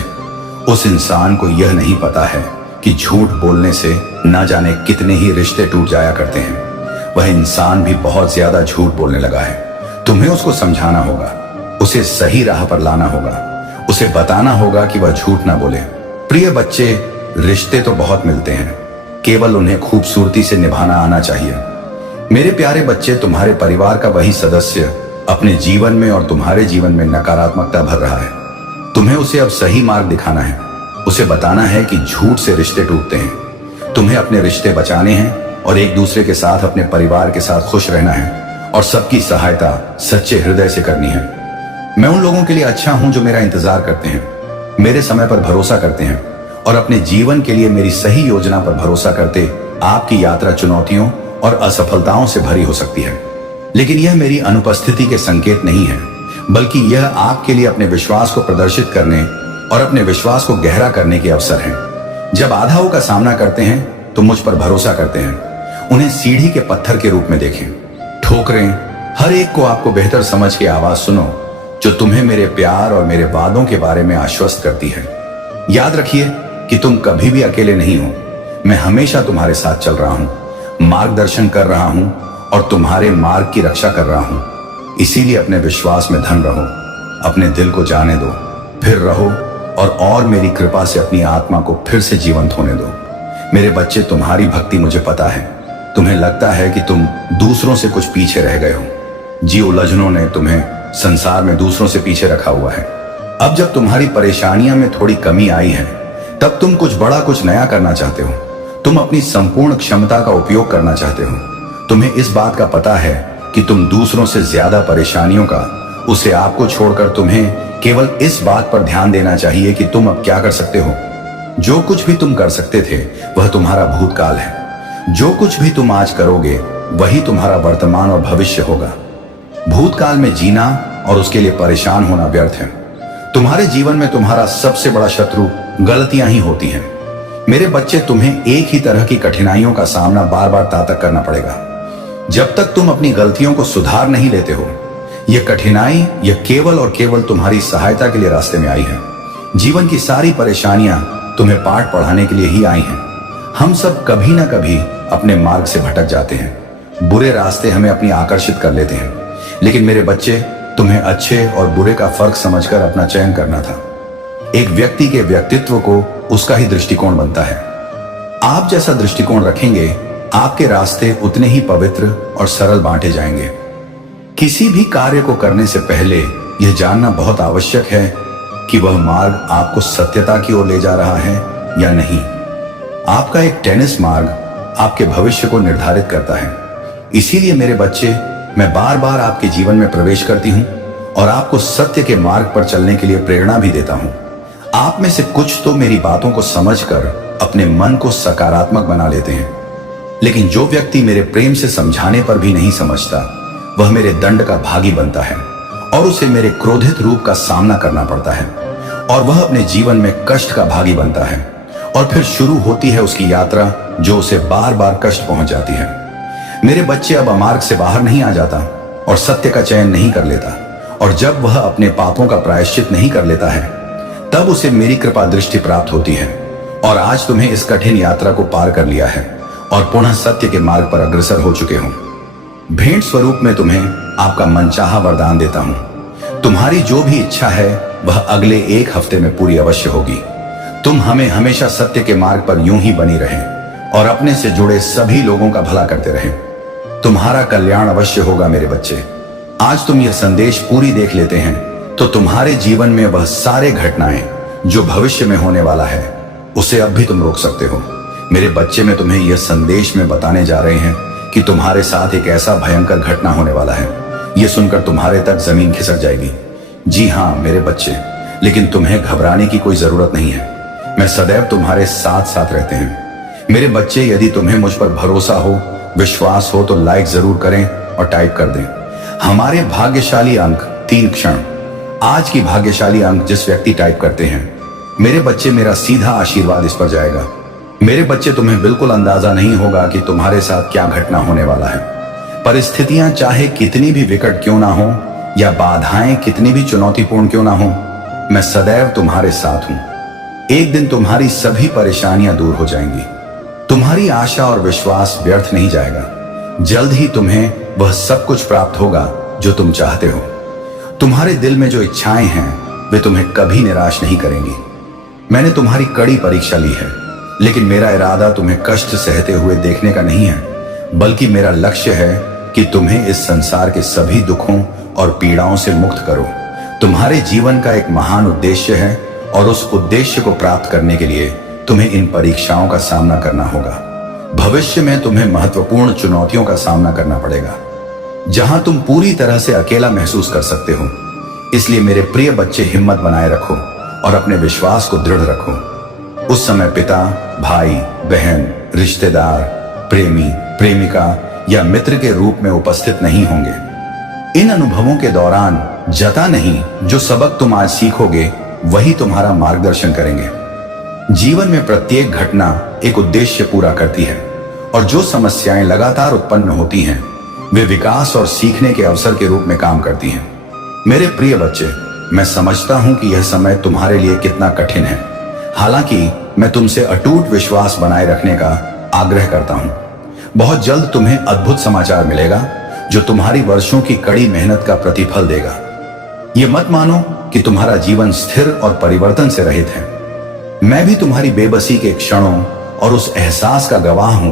उस इंसान को यह नहीं पता है कि झूठ बोलने से न जाने कितने ही रिश्ते टूट जाया करते हैं। वह इंसान भी बहुत ज्यादा झूठ बोलने लगा है। तुम्हें उसको समझाना होगा, उसे सही राह पर लाना होगा, उसे बताना होगा कि वह झूठ ना बोले। प्रिय बच्चे, रिश्ते तो बहुत मिलते हैं, केवल उन्हें खूबसूरती से निभाना आना चाहिए। मेरे प्यारे बच्चे, तुम्हारे परिवार का वही सदस्य अपने जीवन में और तुम्हारे जीवन में नकारात्मकता भर रहा है। तुम्हें उसे अब सही मार्ग दिखाना है। उसे बताना है कि झूठ से रिश्ते टूटते हैं। तुम्हें अपने रिश्ते बचाने हैं और एक दूसरे के साथ, अपने परिवार के साथ खुश रहना है और सबकी सहायता सच्चे हृदय से करनी है। मैं उन लोगों के लिए अच्छा हूं जो मेरा इंतजार करते हैं, मेरे समय पर भरोसा करते हैं और अपने जीवन के लिए मेरी सही योजना पर भरोसा करते। आपकी यात्रा चुनौतियों और असफलताओं से भरी हो सकती है, लेकिन यह मेरी अनुपस्थिति के संकेत नहीं है, बल्कि यह आपके लिए अपने विश्वास को प्रदर्शित करने और अपने विश्वास को गहरा करने के अवसर है। जब बाधाओं का सामना करते हैं तो मुझ पर भरोसा करते हैं। उन्हें सीढ़ी के पत्थर के रूप में देखें। ठोकरें, हर एक को आपको बेहतर समझ की आवाज सुनो जो तुम्हें मेरे प्यार और मेरे वादों के बारे में आश्वस्त करती है। याद रखिए कि तुम कभी भी अकेले नहीं हो। मैं हमेशा तुम्हारे साथ चल रहा हूं, मार्गदर्शन कर रहा हूं और तुम्हारे मार्ग की रक्षा कर रहा हूं। इसीलिए अपने विश्वास में धन रहो, अपने दिल को जाने दो, फिर रहो और मेरी कृपा से अपनी आत्मा को फिर से जीवंत होने दो। मेरे बच्चे, तुम्हारी भक्ति मुझे पता है। तुम्हें लगता है कि तुम दूसरों से कुछ पीछे रह गए हो। जी उलझनों ने तुम्हें संसार में दूसरों से पीछे रखा हुआ है। अब जब तुम्हारी परेशानियों में थोड़ी कमी आई है, तब तुम कुछ बड़ा, कुछ नया करना चाहते हो। तुम अपनी संपूर्ण क्षमता का उपयोग करना चाहते हो। तुम्हें इस बात का पता है कि तुम दूसरों से ज्यादा परेशानियों का, उसे आपको छोड़कर तुम्हें केवल इस बात पर ध्यान देना चाहिए कि तुम अब क्या कर सकते हो। जो कुछ भी तुम कर सकते थे वह तुम्हारा भूतकाल है। जो कुछ भी तुम आज करोगे वही तुम्हारा वर्तमान और भविष्य होगा। भूतकाल में जीना और उसके लिए परेशान होना व्यर्थ है। तुम्हारे जीवन में तुम्हारा सबसे बड़ा शत्रु गलतियां ही होती हैं। मेरे बच्चे, तुम्हें एक ही तरह की कठिनाइयों का सामना बार बार तक करना पड़ेगा। जब तक तुम अपनी गलतियों को सुधार नहीं लेते हो, यह कठिनाई यह केवल और केवल तुम्हारी सहायता के लिए रास्ते में आई है। जीवन की सारी परेशानियां तुम्हें पाठ पढ़ाने के लिए ही आई हैं। हम सब कभी ना कभी अपने मार्ग से भटक जाते हैं। बुरे रास्ते हमें अपनी आकर्षित कर लेते हैं। लेकिन मेरे बच्चे, तुम्हें अच्छे और बुरे का फर्क समझकर अपना चयन करना था। एक व्यक्ति के व्यक्तित्व को उसका ही दृष्टिकोण बनता है। आप जैसा दृष्टिकोण रखेंगे, आपके रास्ते उतने ही पवित्र और सरल बांटे जाएंगे। किसी भी कार्य को करने से पहले यह जानना बहुत आवश्यक है कि वह मार्ग आपको सत्यता की ओर ले जा रहा है या नहीं। आपका एक टेनिस मार्ग आपके भविष्य को निर्धारित करता है। इसीलिए मेरे बच्चे, मैं बार बार आपके जीवन में प्रवेश करती हूं और आपको सत्य के मार्ग पर चलने के लिए प्रेरणा भी देता हूं। आप में से कुछ तो मेरी बातों को समझकर अपने मन को सकारात्मक बना लेते हैं, लेकिन जो व्यक्ति मेरे प्रेम से समझाने पर भी नहीं समझता, वह मेरे दंड का भागी बनता है और उसे मेरे क्रोधित रूप का सामना करना पड़ता है और वह अपने जीवन में कष्ट का भागी बनता है और फिर शुरू होती है उसकी यात्रा जो उसे बार बार कष्ट पहुंच जाती है। मेरे बच्चे, अब अमार्ग से बाहर नहीं आ जाता और सत्य का चयन नहीं कर लेता, और जब वह अपने पापों का प्रायश्चित नहीं कर लेता है, तब उसे मेरी कृपा दृष्टि प्राप्त होती है। और आज तुम्हें इस कठिन यात्रा को पार कर लिया है और पुनः सत्य के मार्ग पर अग्रसर हो चुके हो। भेंट स्वरूप में तुम्हें आपका मनचाहा वरदान देता हूं। तुम्हारी जो भी इच्छा है वह अगले 1 हफ्ते में पूरी अवश्य होगी। तुम हमें हमेशा सत्य के मार्ग पर यूं ही बनी रहे और अपने से जुड़े सभी लोगों का भला करते रहे। तुम्हारा कल्याण अवश्य होगा मेरे बच्चे। आज तुम यह संदेश पूरी देख लेते हैं तो तुम्हारे जीवन में वह सारे घटनाएं जो भविष्य में होने वाला है, उसे अब भी तुम रोक सकते हो। मेरे बच्चे, में तुम्हें यह संदेश में बताने जा रहे हैं कि तुम्हारे साथ एक ऐसा भयंकर घटना होने वाला है। यह सुनकर तुम्हारे तक जमीन खिसक जाएगी। जी हाँ मेरे बच्चे, लेकिन तुम्हें घबराने की कोई जरूरत नहीं है। मैं सदैव तुम्हारे साथ साथ रहते हैं। मेरे बच्चे, यदि तुम्हें मुझ पर भरोसा हो, विश्वास हो, तो लाइक जरूर करें और टाइप कर दें। हमारे भाग्यशाली अंक 3 क्षण। आज की भाग्यशाली अंक जिस व्यक्ति टाइप करते हैं मेरे बच्चे, मेरा सीधा आशीर्वाद इस पर जाएगा। मेरे बच्चे, तुम्हें बिल्कुल अंदाजा नहीं होगा कि तुम्हारे साथ क्या घटना होने वाला है। परिस्थितियां चाहे कितनी भी विकट क्यों ना हो या बाधाएं कितनी भी चुनौतीपूर्ण क्यों ना हो, मैं सदैव तुम्हारे साथ हूं। एक दिन तुम्हारी सभी परेशानियां दूर हो जाएंगी। तुम्हारी आशा और विश्वास व्यर्थ नहीं जाएगा। जल्द ही तुम्हें वह सब कुछ प्राप्त होगा जो तुम चाहते हो। तुम्हारे दिल में जो इच्छाएं हैं वे तुम्हें कभी निराश नहीं करेंगी। मैंने तुम्हारी कड़ी परीक्षा ली है, लेकिन मेरा इरादा तुम्हें कष्ट सहते हुए देखने का नहीं है, बल्कि मेरा लक्ष्य है कि तुम्हें इस संसार के सभी दुखों और पीड़ाओं से मुक्त करो। तुम्हारे जीवन का एक महान उद्देश्य है और उस उद्देश्य को प्राप्त करने के लिए तुम्हें इन परीक्षाओं का सामना करना होगा। भविष्य में तुम्हें महत्वपूर्ण चुनौतियों का सामना करना पड़ेगा, जहां तुम पूरी तरह से अकेला महसूस कर सकते हो। इसलिए मेरे प्रिय बच्चे, हिम्मत बनाए रखो और अपने विश्वास को दृढ़ रखो। उस समय पिता, भाई, बहन, रिश्तेदार, प्रेमी, प्रेमिका या मित्र के रूप में उपस्थित नहीं होंगे। इन अनुभवों के दौरान जता नहीं, जो सबक तुम आज सीखोगे वही तुम्हारा मार्गदर्शन करेंगे। जीवन में प्रत्येक घटना एक उद्देश्य पूरा करती है और जो समस्याएं लगातार उत्पन्न होती हैं वे विकास और सीखने के अवसर के रूप में काम करती हैं। मेरे प्रिय बच्चे, मैं समझता हूं कि यह समय तुम्हारे लिए कितना कठिन है। हालांकि मैं तुमसे अटूट विश्वास बनाए रखने का आग्रह करता हूं। बहुत जल्द तुम्हें अद्भुत समाचार मिलेगा जो तुम्हारी वर्षों की कड़ी मेहनत का प्रतिफल देगा। यह मत मानो कि तुम्हारा जीवन स्थिर और परिवर्तन से रहित है। मैं भी तुम्हारी बेबसी के क्षणों और उस एहसास का गवाह हूं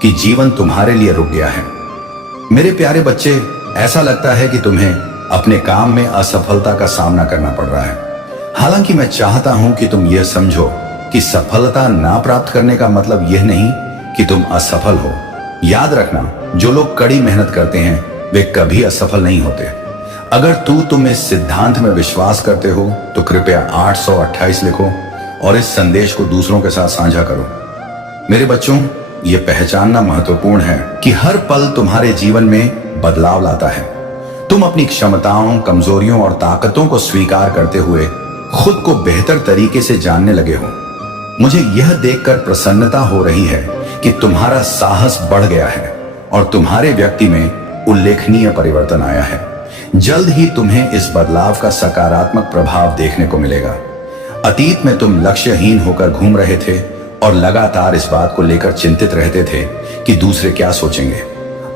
कि जीवन तुम्हारे लिए रुक गया है। मेरे प्यारे बच्चे, ऐसा लगता है कि तुम्हें अपने काम में असफलता का सामना करना पड़ रहा है। हालांकि मैं चाहता हूं कि तुम यह समझो कि सफलता ना प्राप्त करने का मतलब यह नहीं कि तुम असफल हो। याद रखना, जो लोग कड़ी मेहनत करते हैं वे कभी असफल नहीं होते। अगर तुम इस सिद्धांत में विश्वास करते हो तो कृपया 828 लिखो और इस संदेश को दूसरों के साथ साझा करो। मेरे बच्चों, यह पहचानना महत्वपूर्ण है कि हर पल तुम्हारे जीवन में बदलाव लाता है। तुम अपनी क्षमताओं, कमजोरियों और ताकतों को स्वीकार करते हुए खुद को बेहतर तरीके से जानने लगे हो। मुझे यह देखकर प्रसन्नता हो रही है कि तुम्हारा साहस बढ़ गया है और तुम्हारे व्यक्ति में उल्लेखनीय परिवर्तन आया है। जल्द ही तुम्हें इस बदलाव का सकारात्मक प्रभाव देखने को मिलेगा। अतीत में तुम लक्ष्यहीन होकर घूम रहे थे और लगातार इस बात को लेकर चिंतित रहते थे कि दूसरे क्या सोचेंगे।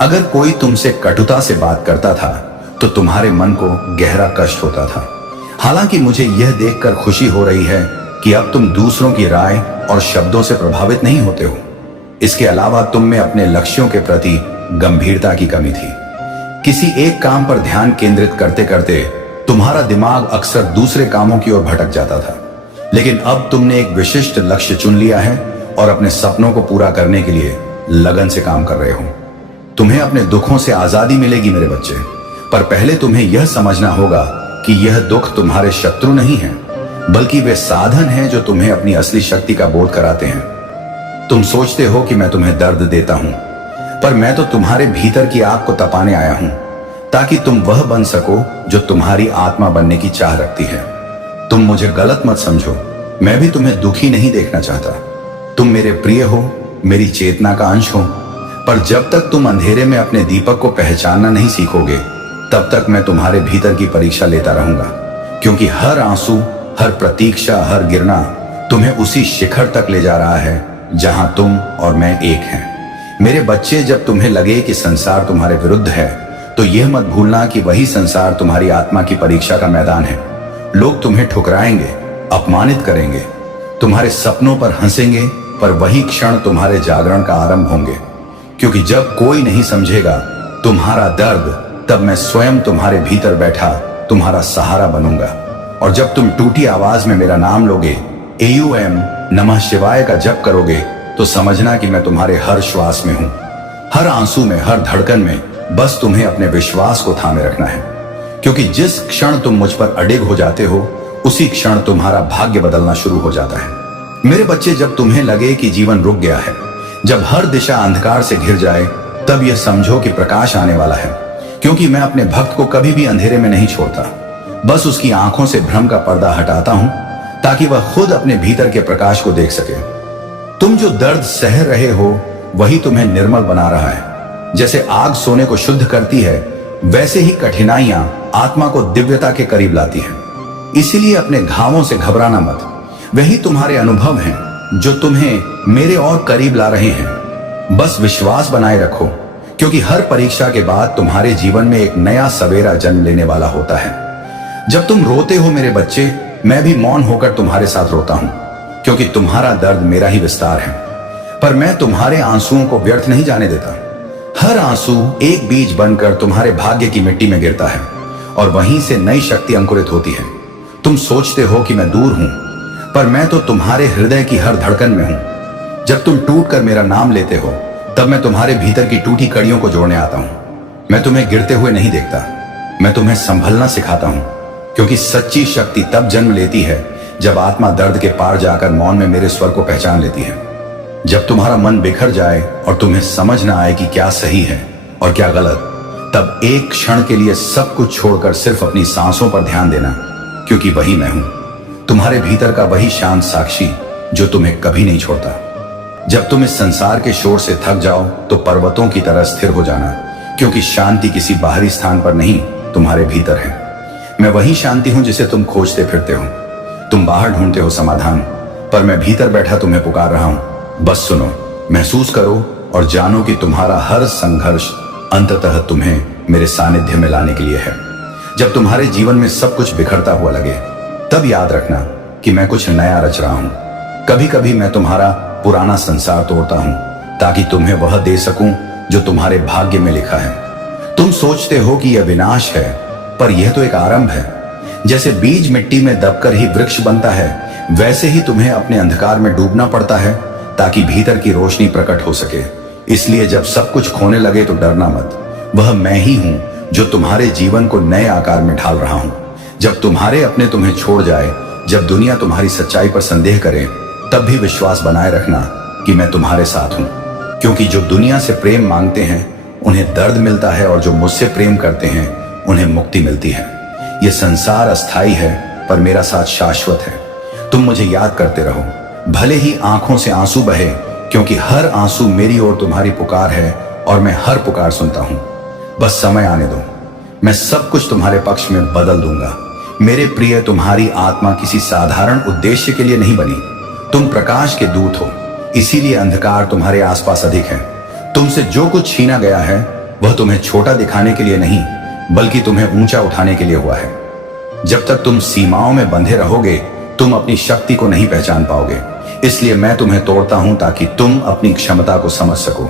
अगर कोई तुमसे कटुता से बात करता था तो तुम्हारे मन को गहरा कष्ट होता था। हालांकि मुझे यह देखकर खुशी हो रही है कि अब तुम दूसरों की राय और शब्दों से प्रभावित नहीं होते हो। इसके अलावा तुम में अपने लक्ष्यों के प्रति गंभीरता की कमी थी। किसी एक काम पर ध्यान केंद्रित करते करते तुम्हारा दिमाग अक्सर दूसरे कामों की ओर भटक जाता था। लेकिन अब तुमने एक विशिष्ट लक्ष्य चुन लिया है और अपने सपनों को पूरा करने के लिए लगन से काम कर रहे हो। तुम्हें अपने दुखों से आजादी मिलेगी मेरे बच्चे, पर पहले तुम्हें यह समझना होगा कि यह दुख तुम्हारे शत्रु नहीं है, बल्कि वे साधन हैं जो तुम्हें अपनी असली शक्ति का बोध कराते हैं। तुम सोचते हो कि मैं तुम्हें दर्द देता हूं, पर मैं तो तुम्हारे भीतर की आग को तपाने आया हूं ताकि तुम वह बन सको जो तुम्हारी आत्मा बनने की चाह रखती है। तुम मुझे गलत मत समझो, मैं भी तुम्हें दुखी नहीं देखना चाहता। तुम मेरे प्रिय हो, मेरी चेतना का अंश हो, पर जब तक तुम अंधेरे में अपने दीपक को पहचानना नहीं सीखोगे तब तक मैं तुम्हारे भीतर की परीक्षा लेता रहूंगा। क्योंकि हर आंसू, हर प्रतीक्षा, हर गिरना तुम्हें उसी शिखर तक ले जा रहा है जहां तुम और मैं एक हैं। मेरे बच्चे, जब तुम्हें लगे कि संसार तुम्हारे विरुद्ध है तो यह मत भूलना कि वही संसार तुम्हारी आत्मा की परीक्षा का मैदान है। लोग तुम्हें ठुकराएंगे, अपमानित करेंगे, तुम्हारे सपनों पर हंसेंगे, पर वही क्षण तुम्हारे जागरण का आरंभ होंगे। क्योंकि जब कोई नहीं समझेगा तुम्हारा दर्द, तब मैं स्वयं तुम्हारे भीतर बैठा तुम्हारा सहारा बनूंगा। और जब तुम टूटी आवाज में मेरा नाम लोगे, AUM नमः शिवाय का जप करोगे, तो समझना कि मैं तुम्हारे हर श्वास में हूं, हर आंसू में, हर धड़कन में। बस तुम्हें अपने विश्वास को थामे रखना है, क्योंकि जिस क्षण तुम मुझ पर अडिग हो जाते हो उसी क्षण तुम्हारा भाग्य बदलना शुरू हो जाता है। मेरे बच्चे, जब तुम्हें लगे कि जीवन रुक गया है, जब हर दिशा अंधकार से घिर जाए, तब यह समझो कि प्रकाश आने वाला है। क्योंकि मैं अपने भक्त को कभी भी अंधेरे में नहीं छोड़ता, बस उसकी आंखों से भ्रम का पर्दा हटाता हूं ताकि वह खुद अपने भीतर के प्रकाश को देख सके। तुम जो दर्द सह रहे हो वही तुम्हें निर्मल बना रहा है। जैसे आग सोने को शुद्ध करती है, वैसे ही कठिनाइयां आत्मा को दिव्यता के करीब लाती हैं। इसीलिए अपने घावों से घबराना मत। वही तुम्हारे अनुभव हैं जो तुम्हें मेरे और करीब ला रहे हैं। बस विश्वास बनाए रखो, क्योंकि हर परीक्षा के बाद तुम्हारे जीवन में एक नया सवेरा जन्म लेने वाला होता है। जब तुम रोते हो मेरे बच्चे, मैं भी मौन होकर तुम्हारे साथ रोता हूं, क्योंकि तुम्हारा दर्द मेरा ही विस्तार है। पर मैं तुम्हारे आंसुओं को व्यर्थ नहीं जाने देता। हर आंसू एक बीज बनकर तुम्हारे भाग्य की मिट्टी में गिरता है और वहीं से नई शक्ति अंकुरित होती है। तुम सोचते हो कि मैं दूर हूं, पर मैं तो तुम्हारे हृदय की हर धड़कन में हूं। जब तुम टूट कर मेरा नाम लेते हो, तब मैं तुम्हारे भीतर की टूटी कड़ियों को जोड़ने आता हूं। मैं तुम्हें गिरते हुए नहीं देखता, मैं तुम्हें संभलना सिखाता हूं, क्योंकि सच्ची शक्ति तब जन्म लेती है जब आत्मा दर्द के पार जाकर मौन में मेरे स्वर को पहचान लेती है। जब तुम्हारा मन बिखर जाए और तुम्हें समझ ना आए कि क्या सही है और क्या गलत, तब एक क्षण के लिए सब कुछ छोड़कर सिर्फ अपनी सांसों पर ध्यान देना, क्योंकि वही मैं हूं, तुम्हारे भीतर का वही शांत साक्षी जो तुम्हें कभी नहीं छोड़ता। जब तुम इस संसार के शोर से थक जाओ तो पर्वतों की तरह स्थिर हो जाना, क्योंकि शांति किसी बाहरी स्थान पर नहीं, तुम्हारे भीतर है। मैं वही शांति हूं जिसे तुम खोजते फिरते हो। तुम बाहर ढूंढते हो समाधान, पर मैं भीतर बैठा तुम्हें पुकार रहा हूं। बस सुनो, महसूस करो और जानो कि तुम्हारा हर संघर्ष अंततः तुम्हें मेरे सानिध्य में लाने के लिए है। जब तुम्हारे जीवन में सब कुछ बिखरता हुआ लगे, तब याद रखना कि मैं कुछ नया रच रहा हूं। कभी कभी मैं तुम्हारा पुराना संसार तोड़ता हूं, ताकि तुम्हें वह दे सकूं जो तुम्हारे भाग्य में लिखा है। तुम सोचते हो कि यह विनाश है, पर यह तो एक आरंभ है। जैसे बीज मिट्टी में दबकर ही वृक्ष बनता है, वैसे ही तुम्हें अपने अंधकार में डूबना पड़ता है, ताकि भीतर की रोशनी प्रकट हो सके। इसलिए जब सब कुछ खोने लगे तो डरना मत। वह मैं ही हूं जो तुम्हारे जीवन को नए आकार में ढाल रहा हूं। जब तुम्हारे अपने तुम्हें छोड़ जाए, जब दुनिया तुम्हारी सच्चाई पर संदेह करे, तब भी विश्वास बनाए रखना कि मैं तुम्हारे साथ हूं। क्योंकि जो दुनिया से प्रेम मांगते हैं उन्हें दर्द मिलता है, और जो मुझसे प्रेम करते हैं उन्हें मुक्ति मिलती है। यह संसार अस्थाई है, पर मेरा साथ शाश्वत है। तुम मुझे याद करते रहो, भले ही आंखों से आंसू बहे, क्योंकि हर आंसू मेरी ओर तुम्हारी पुकार है और मैं हर पुकार सुनता हूं। बस समय आने दो, मैं सब कुछ तुम्हारे पक्ष में बदल दूंगा। मेरे प्रिय, तुम्हारी आत्मा किसी साधारण उद्देश्य के लिए नहीं बनी। तुम प्रकाश के दूत हो, इसीलिए अंधकार तुम्हारे आसपास अधिक है। तुमसे जो कुछ छीना गया है वह तुम्हें छोटा दिखाने के लिए नहीं, बल्कि तुम्हें ऊंचा उठाने के लिए हुआ है। जब तक तुम सीमाओं में बंधे रहोगे, तुम अपनी शक्ति को नहीं पहचान पाओगे। इसलिए मैं तुम्हें तोड़ता हूं ताकि तुम अपनी क्षमता को समझ सको।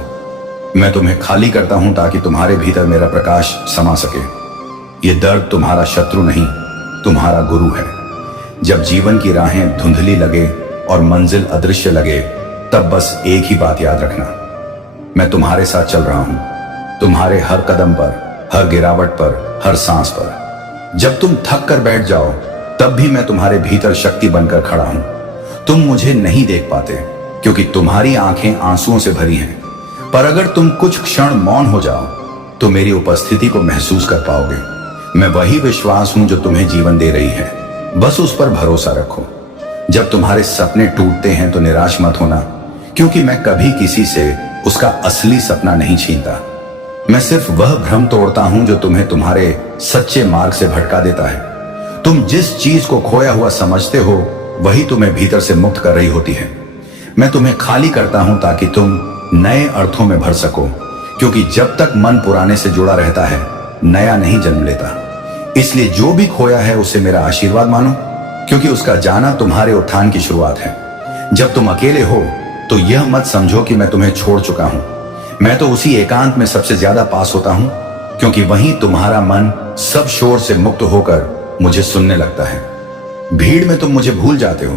मैं तुम्हें खाली करता हूं ताकि तुम्हारे भीतर मेरा प्रकाश समा सके। यह दर्द तुम्हारा शत्रु नहीं, तुम्हारा गुरु है। जब जीवन की राहें धुंधली लगे और मंजिल अदृश्य लगे, तब बस एक ही बात याद रखना, मैं तुम्हारे साथ चल रहा हूं। तुम्हारे हर कदम पर, हर गिरावट पर, हर सांस पर। जब तुम थक कर बैठ जाओ, तब भी मैं तुम्हारे भीतर शक्ति बनकर खड़ा हूं। तुम मुझे नहीं देख पाते, क्योंकि तुम्हारी आंखें आंसुओं से भरी हैं, पर अगर तुम कुछ क्षण मौन हो जाओ, तो मेरी उपस्थिति को महसूस कर पाओगे। मैं वही विश्वास हूं जो तुम्हें जीवन दे रही है। बस उस पर भरोसा रखो। जब तुम्हारे सपने टूटते हैं तो निराश मत होना, क्योंकि मैं कभी किसी से उसका असली सपना नहीं छीनता। मैं सिर्फ वह भ्रम तोड़ता हूं जो तुम्हें तुम्हारे सच्चे मार्ग से भटका देता है। तुम जिस चीज को खोया हुआ समझते हो, वही तुम्हें भीतर से मुक्त कर रही होती है। मैं तुम्हें खाली करता हूं ताकि तुम नए अर्थों में भर सको, क्योंकि जब तक मन पुराने से जुड़ा रहता है, नया नहीं जन्म लेता। इसलिए जो भी खोया है उसे मेरा आशीर्वाद मानो, क्योंकि उसका जाना तुम्हारे उत्थान की शुरुआत है। जब तुम अकेले हो तो यह मत समझो कि मैं तुम्हें छोड़ चुका हूं। मैं तो उसी एकांत में सबसे ज्यादा पास होता हूं, क्योंकि वहीं तुम्हारा मन सब शोर से मुक्त होकर मुझे सुनने लगता है। भीड़ में तुम मुझे भूल जाते हो,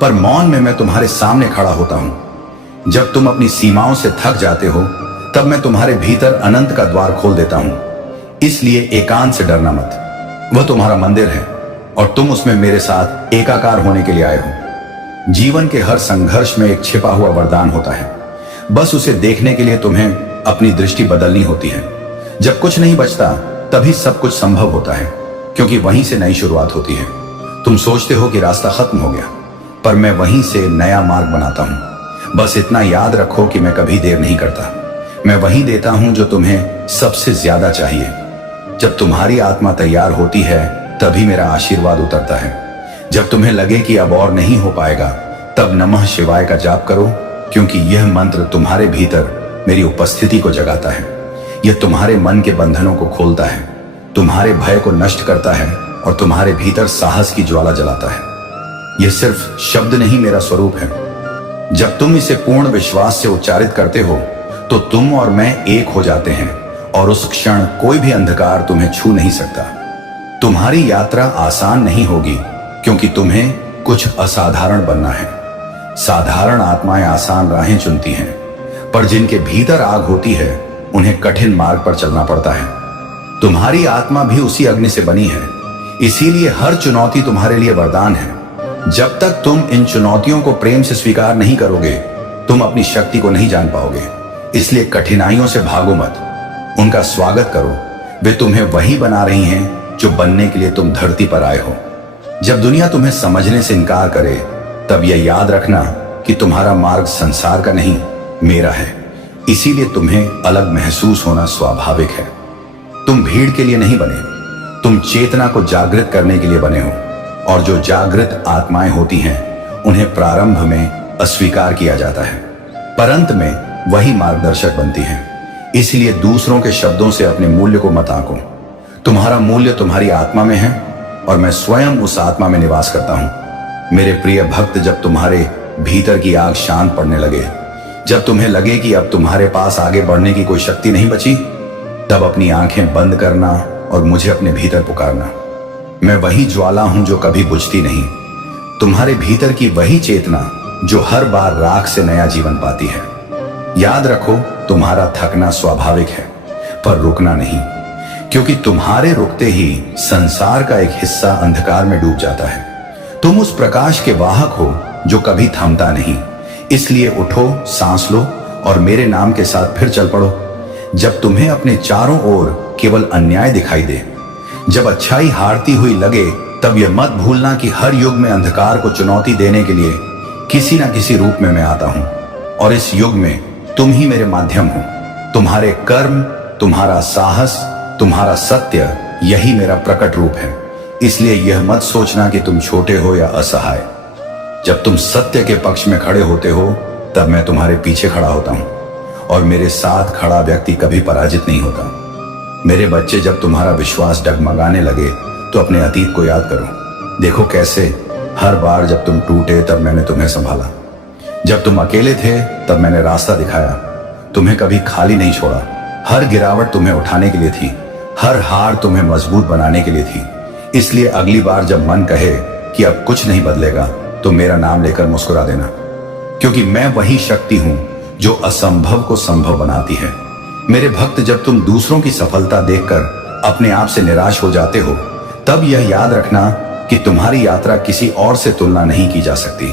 पर मौन में मैं तुम्हारे सामने खड़ा होता हूं। जब तुम अपनी सीमाओं से थक जाते हो, तब मैं तुम्हारे भीतर अनंत का द्वार खोल देता हूं। इसलिए एकांत से डरना मत, वह तुम्हारा मंदिर है और तुम उसमें मेरे साथ एकाकार होने के लिए आए हो। जीवन के हर संघर्ष में एक छिपा हुआ वरदान होता है, बस उसे देखने के लिए तुम्हें अपनी दृष्टि बदलनी होती है। जब कुछ नहीं बचता, तभी सब कुछ संभव होता है, क्योंकि वहीं से नई शुरुआत होती है। तुम सोचते हो कि रास्ता खत्म हो गया, पर मैं वहीं से नया मार्ग बनाता हूं। बस इतना याद रखो कि मैं कभी देर नहीं करता। मैं वही देता हूं जो तुम्हें सबसे ज्यादा चाहिए। जब तुम्हारी आत्मा तैयार होती है तभी मेरा आशीर्वाद उतरता है। जब तुम्हें लगे कि अब और नहीं हो पाएगा, तब नमः शिवाय का जाप करो, क्योंकि यह मंत्र तुम्हारे भीतर मेरी उपस्थिति को जगाता है। यह तुम्हारे मन के बंधनों को खोलता है, तुम्हारे भय को नष्ट करता है और तुम्हारे भीतर साहस की ज्वाला जलाता है। यह सिर्फ शब्द नहीं, मेरा स्वरूप है। जब तुम इसे पूर्ण विश्वास से उच्चारित करते हो तो तुम और मैं एक हो जाते हैं और उस क्षण कोई भी अंधकार तुम्हें छू नहीं सकता। तुम्हारी यात्रा आसान नहीं होगी, क्योंकि तुम्हें कुछ असाधारण बनना है। साधारण आत्माएं आसान राहें चुनती हैं, पर जिनके भीतर आग होती है उन्हें कठिन मार्ग पर चलना पड़ता है। तुम्हारी आत्मा भी उसी अग्नि से बनी है, इसीलिए हर चुनौती तुम्हारे लिए वरदान है। जब तक तुम इन चुनौतियों को प्रेम से स्वीकार नहीं करोगे, तुम अपनी शक्ति को नहीं जान पाओगे। इसलिए कठिनाइयों से भागो मत, उनका स्वागत करो। वे तुम्हें वही बना रही हैं जो बनने के लिए तुम धरती पर आए हो। जब दुनिया तुम्हें समझने से इनकार करे, तब यह याद रखना कि तुम्हारा मार्ग संसार का नहीं, मेरा है। इसीलिए तुम्हें अलग महसूस होना स्वाभाविक है। तुम भीड़ के लिए नहीं बने, तुम चेतना को जागृत करने के लिए बने हो। और जो जागृत आत्माएं होती हैं, उन्हें प्रारंभ में अस्वीकार किया जाता है, पर अंत में वही मार्गदर्शक बनती हैं। इसलिए दूसरों के शब्दों से अपने मूल्य को मत आंको। तुम्हारा मूल्य तुम्हारी आत्मा में है और मैं स्वयं उस आत्मा में निवास करता हूं। मेरे प्रिय भक्त, जब तुम्हारे भीतर की आग शांत पड़ने लगे, जब तुम्हें लगे कि अब तुम्हारे पास आगे बढ़ने की कोई शक्ति नहीं बची, तब अपनी आंखें बंद करना और मुझे अपने भीतर पुकारना। मैं वही ज्वाला हूं जो कभी बुझती नहीं, तुम्हारे भीतर की वही चेतना जो हर बार राख से नया जीवन पाती है। याद रखो, तुम्हारा थकना स्वाभाविक है, पर रुकना नहीं, क्योंकि तुम्हारे रुकते ही संसार का एक हिस्सा अंधकार में डूब जाता है। तुम उस प्रकाश के वाहक हो जो कभी थमता नहीं। इसलिए उठो, सांस लो और मेरे नाम के साथ फिर चल पड़ो। जब तुम्हें अपने चारों ओर केवल अन्याय दिखाई दे, जब अच्छाई हारती हुई लगे, तब यह मत भूलना कि हर युग में अंधकार को चुनौती देने के लिए किसी न किसी रूप में मैं आता हूं, और इस युग में तुम ही मेरे माध्यम हो। तुम्हारे कर्म, तुम्हारा साहस, तुम्हारा सत्य, यही मेरा प्रकट रूप है। इसलिए यह मत सोचना कि तुम छोटे हो या असहाय। जब तुम सत्य के पक्ष में खड़े होते हो, तब मैं तुम्हारे पीछे खड़ा होता हूं, और मेरे साथ खड़ा व्यक्ति कभी पराजित नहीं होता। मेरे बच्चे, जब तुम्हारा विश्वास डगमगाने लगे तो अपने अतीत को याद करो। देखो कैसे हर बार जब तुम टूटे तब मैंने तुम्हें संभाला। जब तुम अकेले थे तब मैंने रास्ता दिखाया, तुम्हें कभी खाली नहीं छोड़ा। हर गिरावट तुम्हें उठाने के लिए थी, हर हार तुम्हें मजबूत बनाने के लिए थी। इसलिए अगली बार जब मन कहे कि अब कुछ नहीं बदलेगा, तो मेरा नाम लेकर मुस्कुरा देना, क्योंकि मैं वही शक्ति हूं जो असंभव को संभव बनाती है। मेरे भक्त, जब तुम दूसरों की सफलता देखकर अपने आप से निराश हो जाते हो, तब यह याद रखना कि तुम्हारी यात्रा किसी और से तुलना नहीं की जा सकती।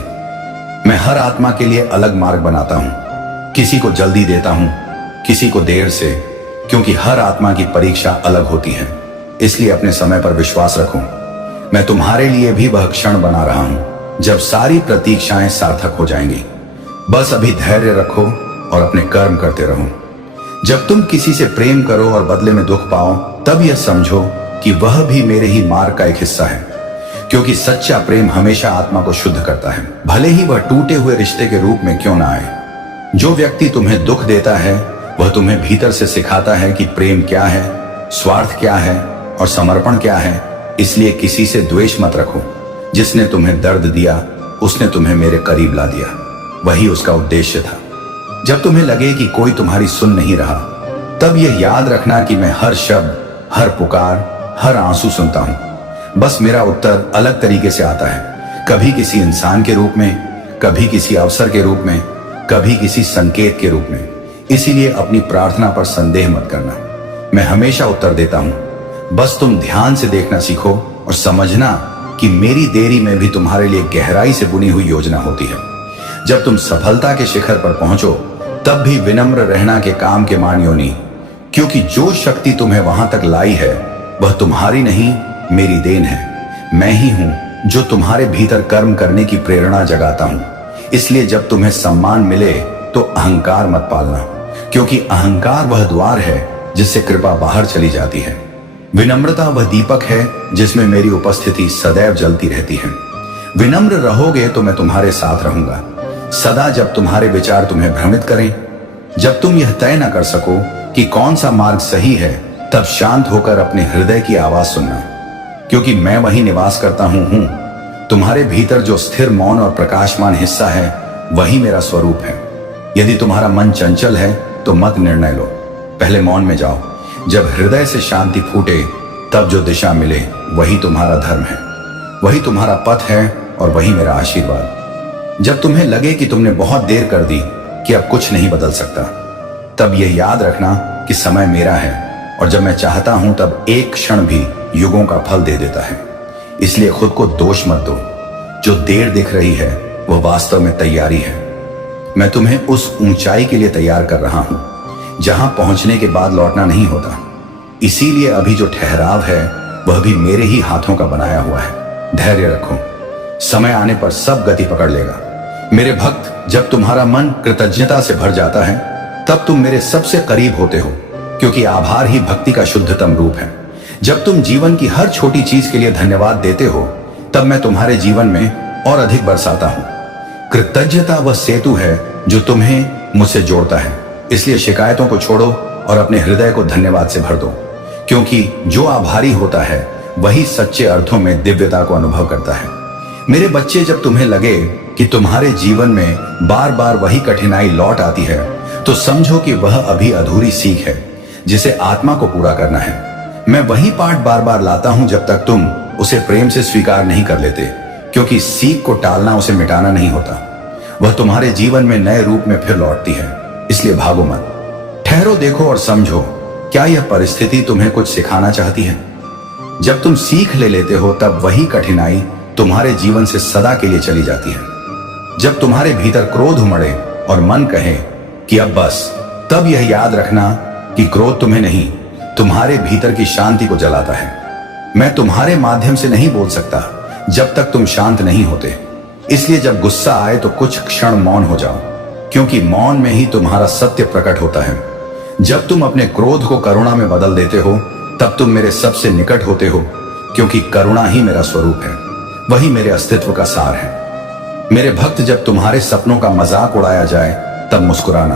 मैं हर आत्मा के लिए अलग मार्ग बनाता हूं, किसी को जल्दी देता हूं, किसी को देर से, क्योंकि हर आत्मा की परीक्षा अलग होती है। इसलिए अपने समय पर विश्वास रखो। मैं तुम्हारे लिए भी वह क्षण बना रहा हूं जब सारी प्रतीक्षाएं सार्थक हो जाएंगी। बस अभी धैर्य रखो और अपने कर्म करते रहो। जब तुम किसी से प्रेम करो और बदले में दुख पाओ, तब यह समझो कि वह भी मेरे ही मार्ग का एक हिस्सा है, क्योंकि सच्चा प्रेम हमेशा आत्मा को शुद्ध करता है, भले ही वह टूटे हुए रिश्ते के रूप में क्यों ना आए। जो व्यक्ति तुम्हें दुख देता है, वह तुम्हें भीतर से सिखाता है कि प्रेम क्या है, स्वार्थ क्या है और समर्पण क्या है। इसलिए किसी से द्वेष मत रखो। जिसने तुम्हें दर्द दिया, उसने तुम्हें मेरे करीब ला दिया, वही उसका उद्देश्य था। जब तुम्हें लगे कि कोई तुम्हारी सुन नहीं रहा, तब यह याद रखना कि मैं हर शब्द, हर पुकार, हर आंसू सुनता हूं। बस मेरा उत्तर अलग तरीके से आता है, कभी किसी इंसान के रूप में, कभी किसी अवसर के रूप में, कभी किसी संकेत के रूप में। इसीलिए अपनी प्रार्थना पर संदेह मत करना, मैं हमेशा उत्तर देता हूं। बस तुम ध्यान से देखना सीखो और समझना कि मेरी देरी में भी तुम्हारे लिए गहराई से बुनी हुई योजना होती है। जब तुम सफलता के शिखर पर पहुंचो, तब भी विनम्र रहना के काम के मानियो नहीं, क्योंकि जो शक्ति तुम्हें वहां तक लाई है, वह तुम्हारी नहीं, मेरी देन है। मैं ही हूं जो तुम्हारे भीतर कर्म करने की प्रेरणा जगाता हूं। इसलिए जब तुम्हें सम्मान मिले तो अहंकार मत पालना, क्योंकि अहंकार वह द्वार है जिससे कृपा बाहर चली जाती है। विनम्रता वह दीपक है जिसमें मेरी उपस्थिति सदैव जलती रहती है। विनम्र रहोगे तो मैं तुम्हारे साथ रहूंगा सदा। जब तुम्हारे विचार तुम्हें भ्रमित करें, जब तुम यह तय न कर सको कि कौन सा मार्ग सही है, तब शांत होकर अपने हृदय की आवाज सुनना, क्योंकि मैं वही निवास करता हूं। तुम्हारे भीतर जो स्थिर मौन और प्रकाशमान हिस्सा है वही मेरा स्वरूप है। यदि तुम्हारा मन चंचल है तो मत निर्णय लो, पहले मौन में जाओ। जब हृदय से शांति फूटे तब जो दिशा मिले वही तुम्हारा धर्म है, वही तुम्हारा पथ है और वही मेरा आशीर्वाद। जब तुम्हें लगे कि तुमने बहुत देर कर दी, कि अब कुछ नहीं बदल सकता, तब यह याद रखना कि समय मेरा है और जब मैं चाहता हूं तब एक क्षण भी युगों का फल दे देता है। इसलिए खुद को दोष मत दो। जो देर दिख रही है वह वास्तव में तैयारी है। मैं तुम्हें उस ऊंचाई के लिए तैयार कर रहा हूं जहां पहुंचने के बाद लौटना नहीं होता। इसीलिए अभी जो ठहराव है वह भी मेरे ही हाथों का बनाया हुआ है। धैर्य रखो, समय आने पर सब गति पकड़ लेगा। मेरे भक्त, जब तुम्हारा मन कृतज्ञता से भर जाता है तब तुम मेरे सबसे करीब होते हो, क्योंकि आभार ही भक्ति का शुद्धतम रूप है। जब तुम जीवन की हर छोटी चीज के लिए धन्यवाद देते हो तब मैं तुम्हारे जीवन में और अधिक बरसाता हूं। कृतज्ञता वह सेतु है जो तुम्हें मुझसे जोड़ता है। इसलिए शिकायतों को छोड़ो और अपने हृदय को धन्यवाद से भर दो, क्योंकि जो आभारी होता है वही सच्चे अर्थों में दिव्यता को अनुभव करता है। मेरे बच्चे, जब तुम्हें लगे कि तुम्हारे जीवन में बार बार वही कठिनाई लौट आती है तो समझो कि वह अभी अधूरी सीख है जिसे आत्मा को पूरा करना है। मैं वही पाठ बार बार लाता हूं जब तक तुम उसे प्रेम से स्वीकार नहीं कर लेते, क्योंकि सीख को टालना उसे मिटाना नहीं होता। वह तुम्हारे जीवन में नए रूप में फिर लौटती है। इसलिए भागो मत, ठहरो, देखो और समझो, क्या यह परिस्थिति तुम्हें कुछ सिखाना चाहती है? जब तुम सीख ले लेते हो तब वही कठिनाई तुम्हारे जीवन से सदा के लिए चली जाती है। जब तुम्हारे भीतर क्रोध उमड़े और मन कहे कि अब बस, तब यह याद रखना कि क्रोध तुम्हें नहीं, तुम्हारे भीतर की शांति को जलाता है। मैं तुम्हारे माध्यम से नहीं बोल सकता जब तक तुम शांत नहीं होते। इसलिए जब गुस्सा आए तो कुछ क्षण मौन हो जाओ, क्योंकि मौन में ही तुम्हारा सत्य प्रकट होता है। जब तुम अपने क्रोध को करुणा में बदल देते हो तब तुम मेरे सबसे निकट होते हो, क्योंकि करुणा ही मेरा स्वरूप है, वही मेरे अस्तित्व का सार है। मेरे भक्त, जब तुम्हारे सपनों का मजाक उड़ाया जाए तब मुस्कुराना,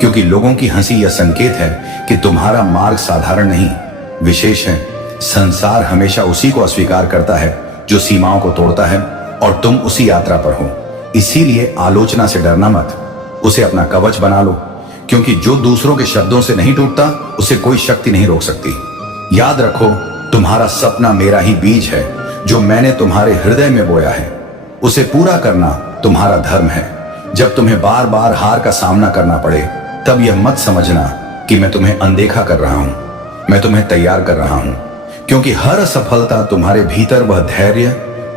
क्योंकि लोगों की हंसी यह संकेत है कि तुम्हारा मार्ग साधारण नहीं, विशेष है। संसार हमेशा उसी को अस्वीकार करता है जो सीमाओं को तोड़ता है, और तुम उसी यात्रा पर हो। इसीलिए आलोचना से डरना मत, उसे अपना कवच बना लो, क्योंकि जो दूसरों के शब्दों से नहीं टूटता उसे कोई शक्ति नहीं रोक सकती। याद रखो, तुम्हारा सपना मेरा ही बीज है जो मैंने तुम्हारे हृदय में बोया है। उसे पूरा करना तुम्हारा धर्म है। जब तुम्हें बार बार हार का सामना करना पड़े तब यह मत समझना कि मैं तुम्हें अनदेखा कर रहा हूं। मैं तुम्हें तैयार कर रहा हूं, क्योंकि हर असफलता तुम्हारे भीतर वह धैर्य,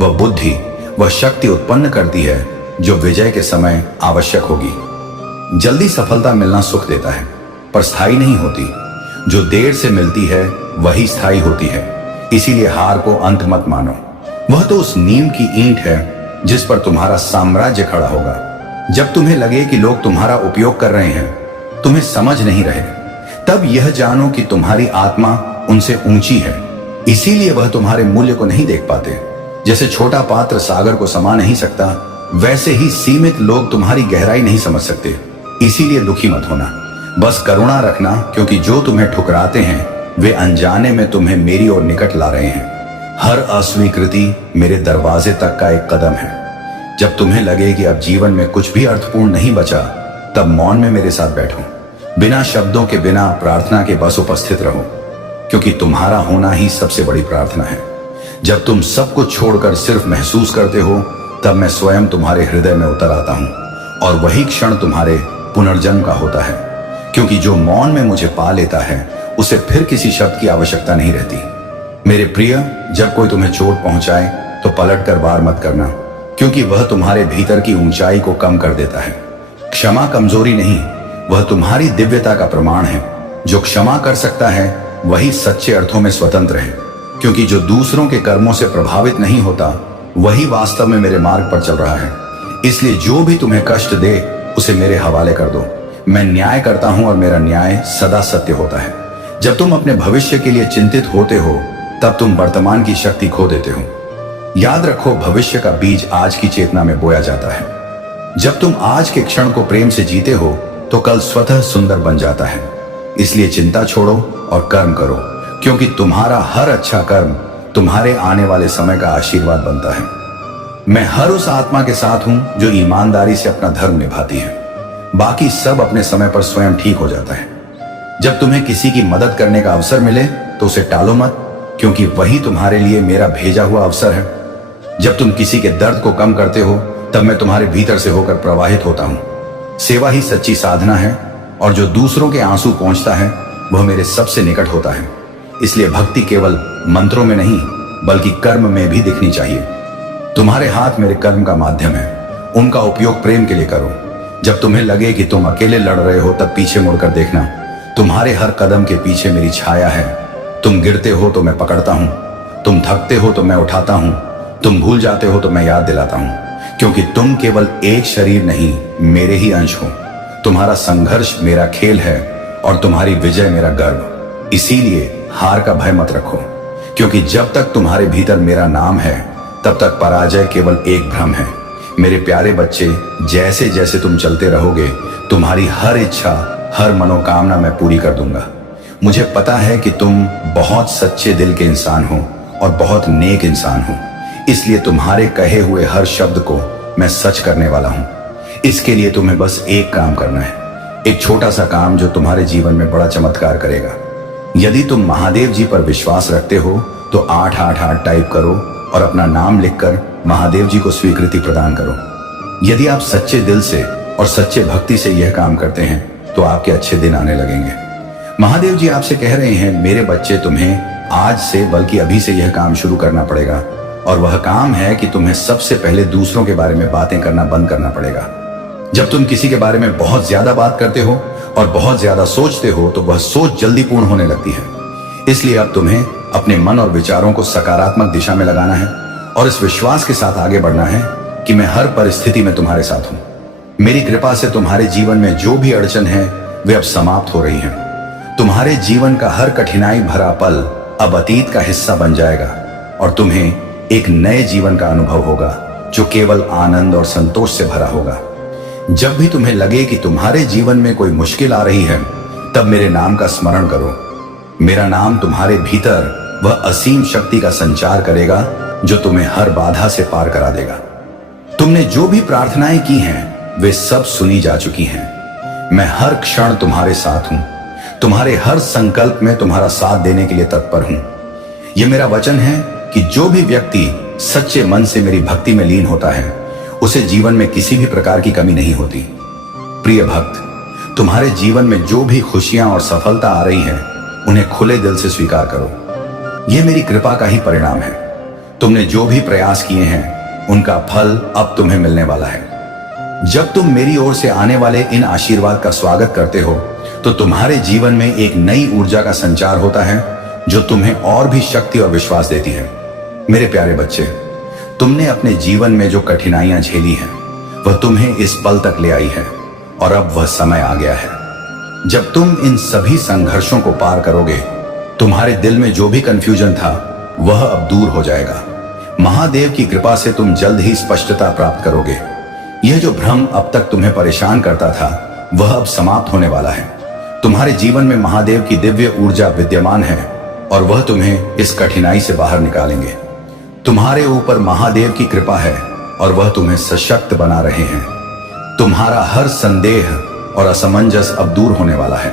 वह बुद्धि, वह शक्ति उत्पन्न करती है जो विजय के समय आवश्यक होगी। जल्दी सफलता मिलना सुख देता है, पर स्थायी नहीं होती। जो देर से मिलती है वही स्थायी होती है। इसीलिए हार को अंत मत मानो, वह तो उस नींव की ईंट है जिस पर तुम्हारा साम्राज्य खड़ा होगा। जब तुम्हें लगे कि लोग तुम्हारा उपयोग कर रहे हैं, तुम्हें समझ नहीं रहे, तब यह जानो कि तुम्हारी आत्मा उनसे ऊंची है। इसीलिए वह तुम्हारे मूल्य को नहीं देख पाते। जैसे छोटा पात्र सागर को समा नहीं सकता, वैसे ही सीमित लोग तुम्हारी गहराई नहीं समझ सकते। इसीलिए दुखी मत होना, बस करुणा रखना, क्योंकि जो तुम्हें ठुकराते हैं वे अनजाने में तुम्हें मेरी ओर निकट ला रहे हैं। हर अस्वीकृति मेरे दरवाजे तक का एक कदम है। जब तुम्हें लगे कि अब जीवन में कुछ भी अर्थपूर्ण नहीं बचा, तब मौन में मेरे साथ बैठो, बिना शब्दों के, बिना प्रार्थना के बस उपस्थित रहो, क्योंकि तुम्हारा होना ही सबसे बड़ी प्रार्थना है। जब तुम सब कुछ छोड़कर सिर्फ महसूस करते हो, तब मैं स्वयं तुम्हारे हृदय में उतर आता हूं, और वही क्षण तुम्हारे पुनर्जन्म का होता है। क्योंकि जो मौन में मुझे पा लेता है उसे फिर किसी शब्द की आवश्यकता नहीं रहती। मेरे प्रिय, जब कोई तुम्हें चोट पहुंचाए तो पलट कर वार मत करना, क्योंकि वह तुम्हारे भीतर की ऊंचाई को कम कर देता है। क्षमा कमजोरी नहीं, वह तुम्हारी दिव्यता का प्रमाण है। जो क्षमा कर सकता है वही सच्चे अर्थों में स्वतंत्र है, क्योंकि जो दूसरों के कर्मों से प्रभावित नहीं होता वही वास्तव में मेरे मार्ग पर चल रहा है। इसलिए जो भी तुम्हें कष्ट दे उसे मेरे हवाले कर दो। मैं न्याय करता हूं और मेरा न्याय सदा सत्य होता है। जब तुम अपने भविष्य के लिए चिंतित होते हो तब तुम वर्तमान की शक्ति खो देते हो। याद रखो, भविष्य का बीज आज की चेतना में बोया जाता है। जब तुम आज के क्षण को प्रेम से जीते हो तो कल स्वतः सुंदर बन जाता है। इसलिए चिंता छोड़ो और कर्म करो, क्योंकि तुम्हारा हर अच्छा कर्म तुम्हारे आने वाले समय का आशीर्वाद बनता है। मैं हर उस आत्मा के साथ हूं जो ईमानदारी से अपना धर्म निभाती है। बाकी सब अपने समय पर स्वयं ठीक हो जाता है। जब तुम्हें किसी की मदद करने का अवसर मिले तो उसे टालो मत, क्योंकि वही तुम्हारे लिए मेरा भेजा हुआ अवसर है। जब तुम किसी के दर्द को कम करते हो तब मैं तुम्हारे भीतर से होकर प्रवाहित होता हूं। सेवा ही सच्ची साधना है, और जो दूसरों के आंसू पहुंचता है वह मेरे सबसे निकट होता है। इसलिए भक्ति केवल मंत्रों में नहीं बल्कि कर्म में भी दिखनी चाहिए। तुम्हारे हाथ मेरे कर्म का माध्यम है, उनका उपयोग प्रेम के लिए करो। जब तुम्हें लगे कि तुम अकेले लड़ रहे हो तब पीछे मुड़कर देखना, तुम्हारे हर कदम के पीछे मेरी छाया है। तुम गिरते हो तो मैं पकड़ता हूं, तुम थकते हो तो मैं उठाता हूं, तुम भूल जाते हो तो मैं याद दिलाता हूं, क्योंकि तुम केवल एक शरीर नहीं मेरे ही अंश हो। तुम्हारा संघर्ष मेरा खेल है और तुम्हारी विजय मेरा गर्व। इसीलिए हार का भय मत रखो, क्योंकि जब तक तुम्हारे भीतर मेरा नाम है तब तक पराजय केवल एक भ्रम है। मेरे प्यारे बच्चे, जैसे जैसे तुम चलते रहोगे तुम्हारी हर इच्छा, हर मनोकामना मैं पूरी कर दूंगा। मुझे पता है कि तुम बहुत सच्चे दिल के इंसान हो और बहुत नेक इंसान हो, इसलिए तुम्हारे कहे हुए हर शब्द को मैं सच करने वाला हूं। इसके लिए तुम्हें बस एक काम करना है, एक छोटा सा काम जो तुम्हारे जीवन में बड़ा चमत्कार करेगा। यदि तुम महादेव जी पर विश्वास रखते हो तो 888 टाइप करो और अपना नाम लिखकर महादेव जी को स्वीकृति प्रदान करो। यदि आप सच्चे दिल से और सच्चे भक्ति से यह काम करते हैं तो आपके अच्छे दिन आने लगेंगे। महादेव जी आपसे कह रहे हैं, मेरे बच्चे, तुम्हें आज से बल्कि अभी से यह काम शुरू करना पड़ेगा, और वह काम है कि तुम्हें सबसे पहले दूसरों के बारे में बातें करना बंद करना पड़ेगा। जब तुम किसी के बारे में बहुत ज्यादा बात करते हो और बहुत ज्यादा सोचते हो तो वह सोच जल्दी पूर्ण होने लगती है। इसलिए अब तुम्हें अपने मन और विचारों को सकारात्मक दिशा में लगाना है और इस विश्वास के साथ आगे बढ़ना है कि मैं हर परिस्थिति में तुम्हारे साथ हूं। मेरी कृपा से तुम्हारे जीवन में जो भी अड़चन है वे अब समाप्त हो रही हैं। तुम्हारे जीवन का हर कठिनाई भरा पल अब अतीत का हिस्सा बन जाएगा और तुम्हें एक नए जीवन का अनुभव होगा जो केवल आनंद और संतोष से भरा होगा। जब भी तुम्हें लगे कि तुम्हारे जीवन में कोई मुश्किल आ रही है तब मेरे नाम का स्मरण करो। मेरा नाम तुम्हारे भीतर वह असीम शक्ति का संचार करेगा जो तुम्हें हर बाधा से पार करा देगा। तुमने जो भी प्रार्थनाएं की हैं वे सब सुनी जा चुकी हैं। मैं हर क्षण तुम्हारे साथ हूं, तुम्हारे हर संकल्प में तुम्हारा साथ देने के लिए तत्पर हूं। यह मेरा वचन है कि जो भी व्यक्ति सच्चे मन से मेरी भक्ति में लीन होता है उसे जीवन में किसी भी प्रकार की कमी नहीं होती। प्रिय भक्त, तुम्हारे जीवन में जो भी खुशियां और सफलता आ रही है उन्हें खुले दिल से स्वीकार करो। यह मेरी कृपा का ही परिणाम है। तुमने जो भी प्रयास किए हैं उनका फल अब तुम्हें मिलने वाला है। जब तुम मेरी ओर से आने वाले इन आशीर्वाद का स्वागत करते हो तो तुम्हारे जीवन में एक नई ऊर्जा का संचार होता है जो तुम्हें और भी शक्ति और विश्वास देती है। मेरे प्यारे बच्चे, तुमने अपने जीवन में जो कठिनाइयां झेली हैं वह तुम्हें इस पल तक ले आई है और अब वह समय आ गया है जब तुम इन सभी संघर्षों को पार करोगे। तुम्हारे दिल में जो भी कंफ्यूजन था वह अब दूर हो जाएगा। महादेव की कृपा से तुम जल्द ही स्पष्टता प्राप्त करोगे। यह जो भ्रम अब तक तुम्हें परेशान करता था वह अब समाप्त होने वाला है। तुम्हारे जीवन में महादेव की दिव्य ऊर्जा विद्यमान है और वह तुम्हें इस कठिनाई से बाहर निकालेंगे। तुम्हारे ऊपर महादेव की कृपा है और वह तुम्हें सशक्त बना रहे हैं। तुम्हारा हर संदेह और असमंजस अब दूर होने वाला है।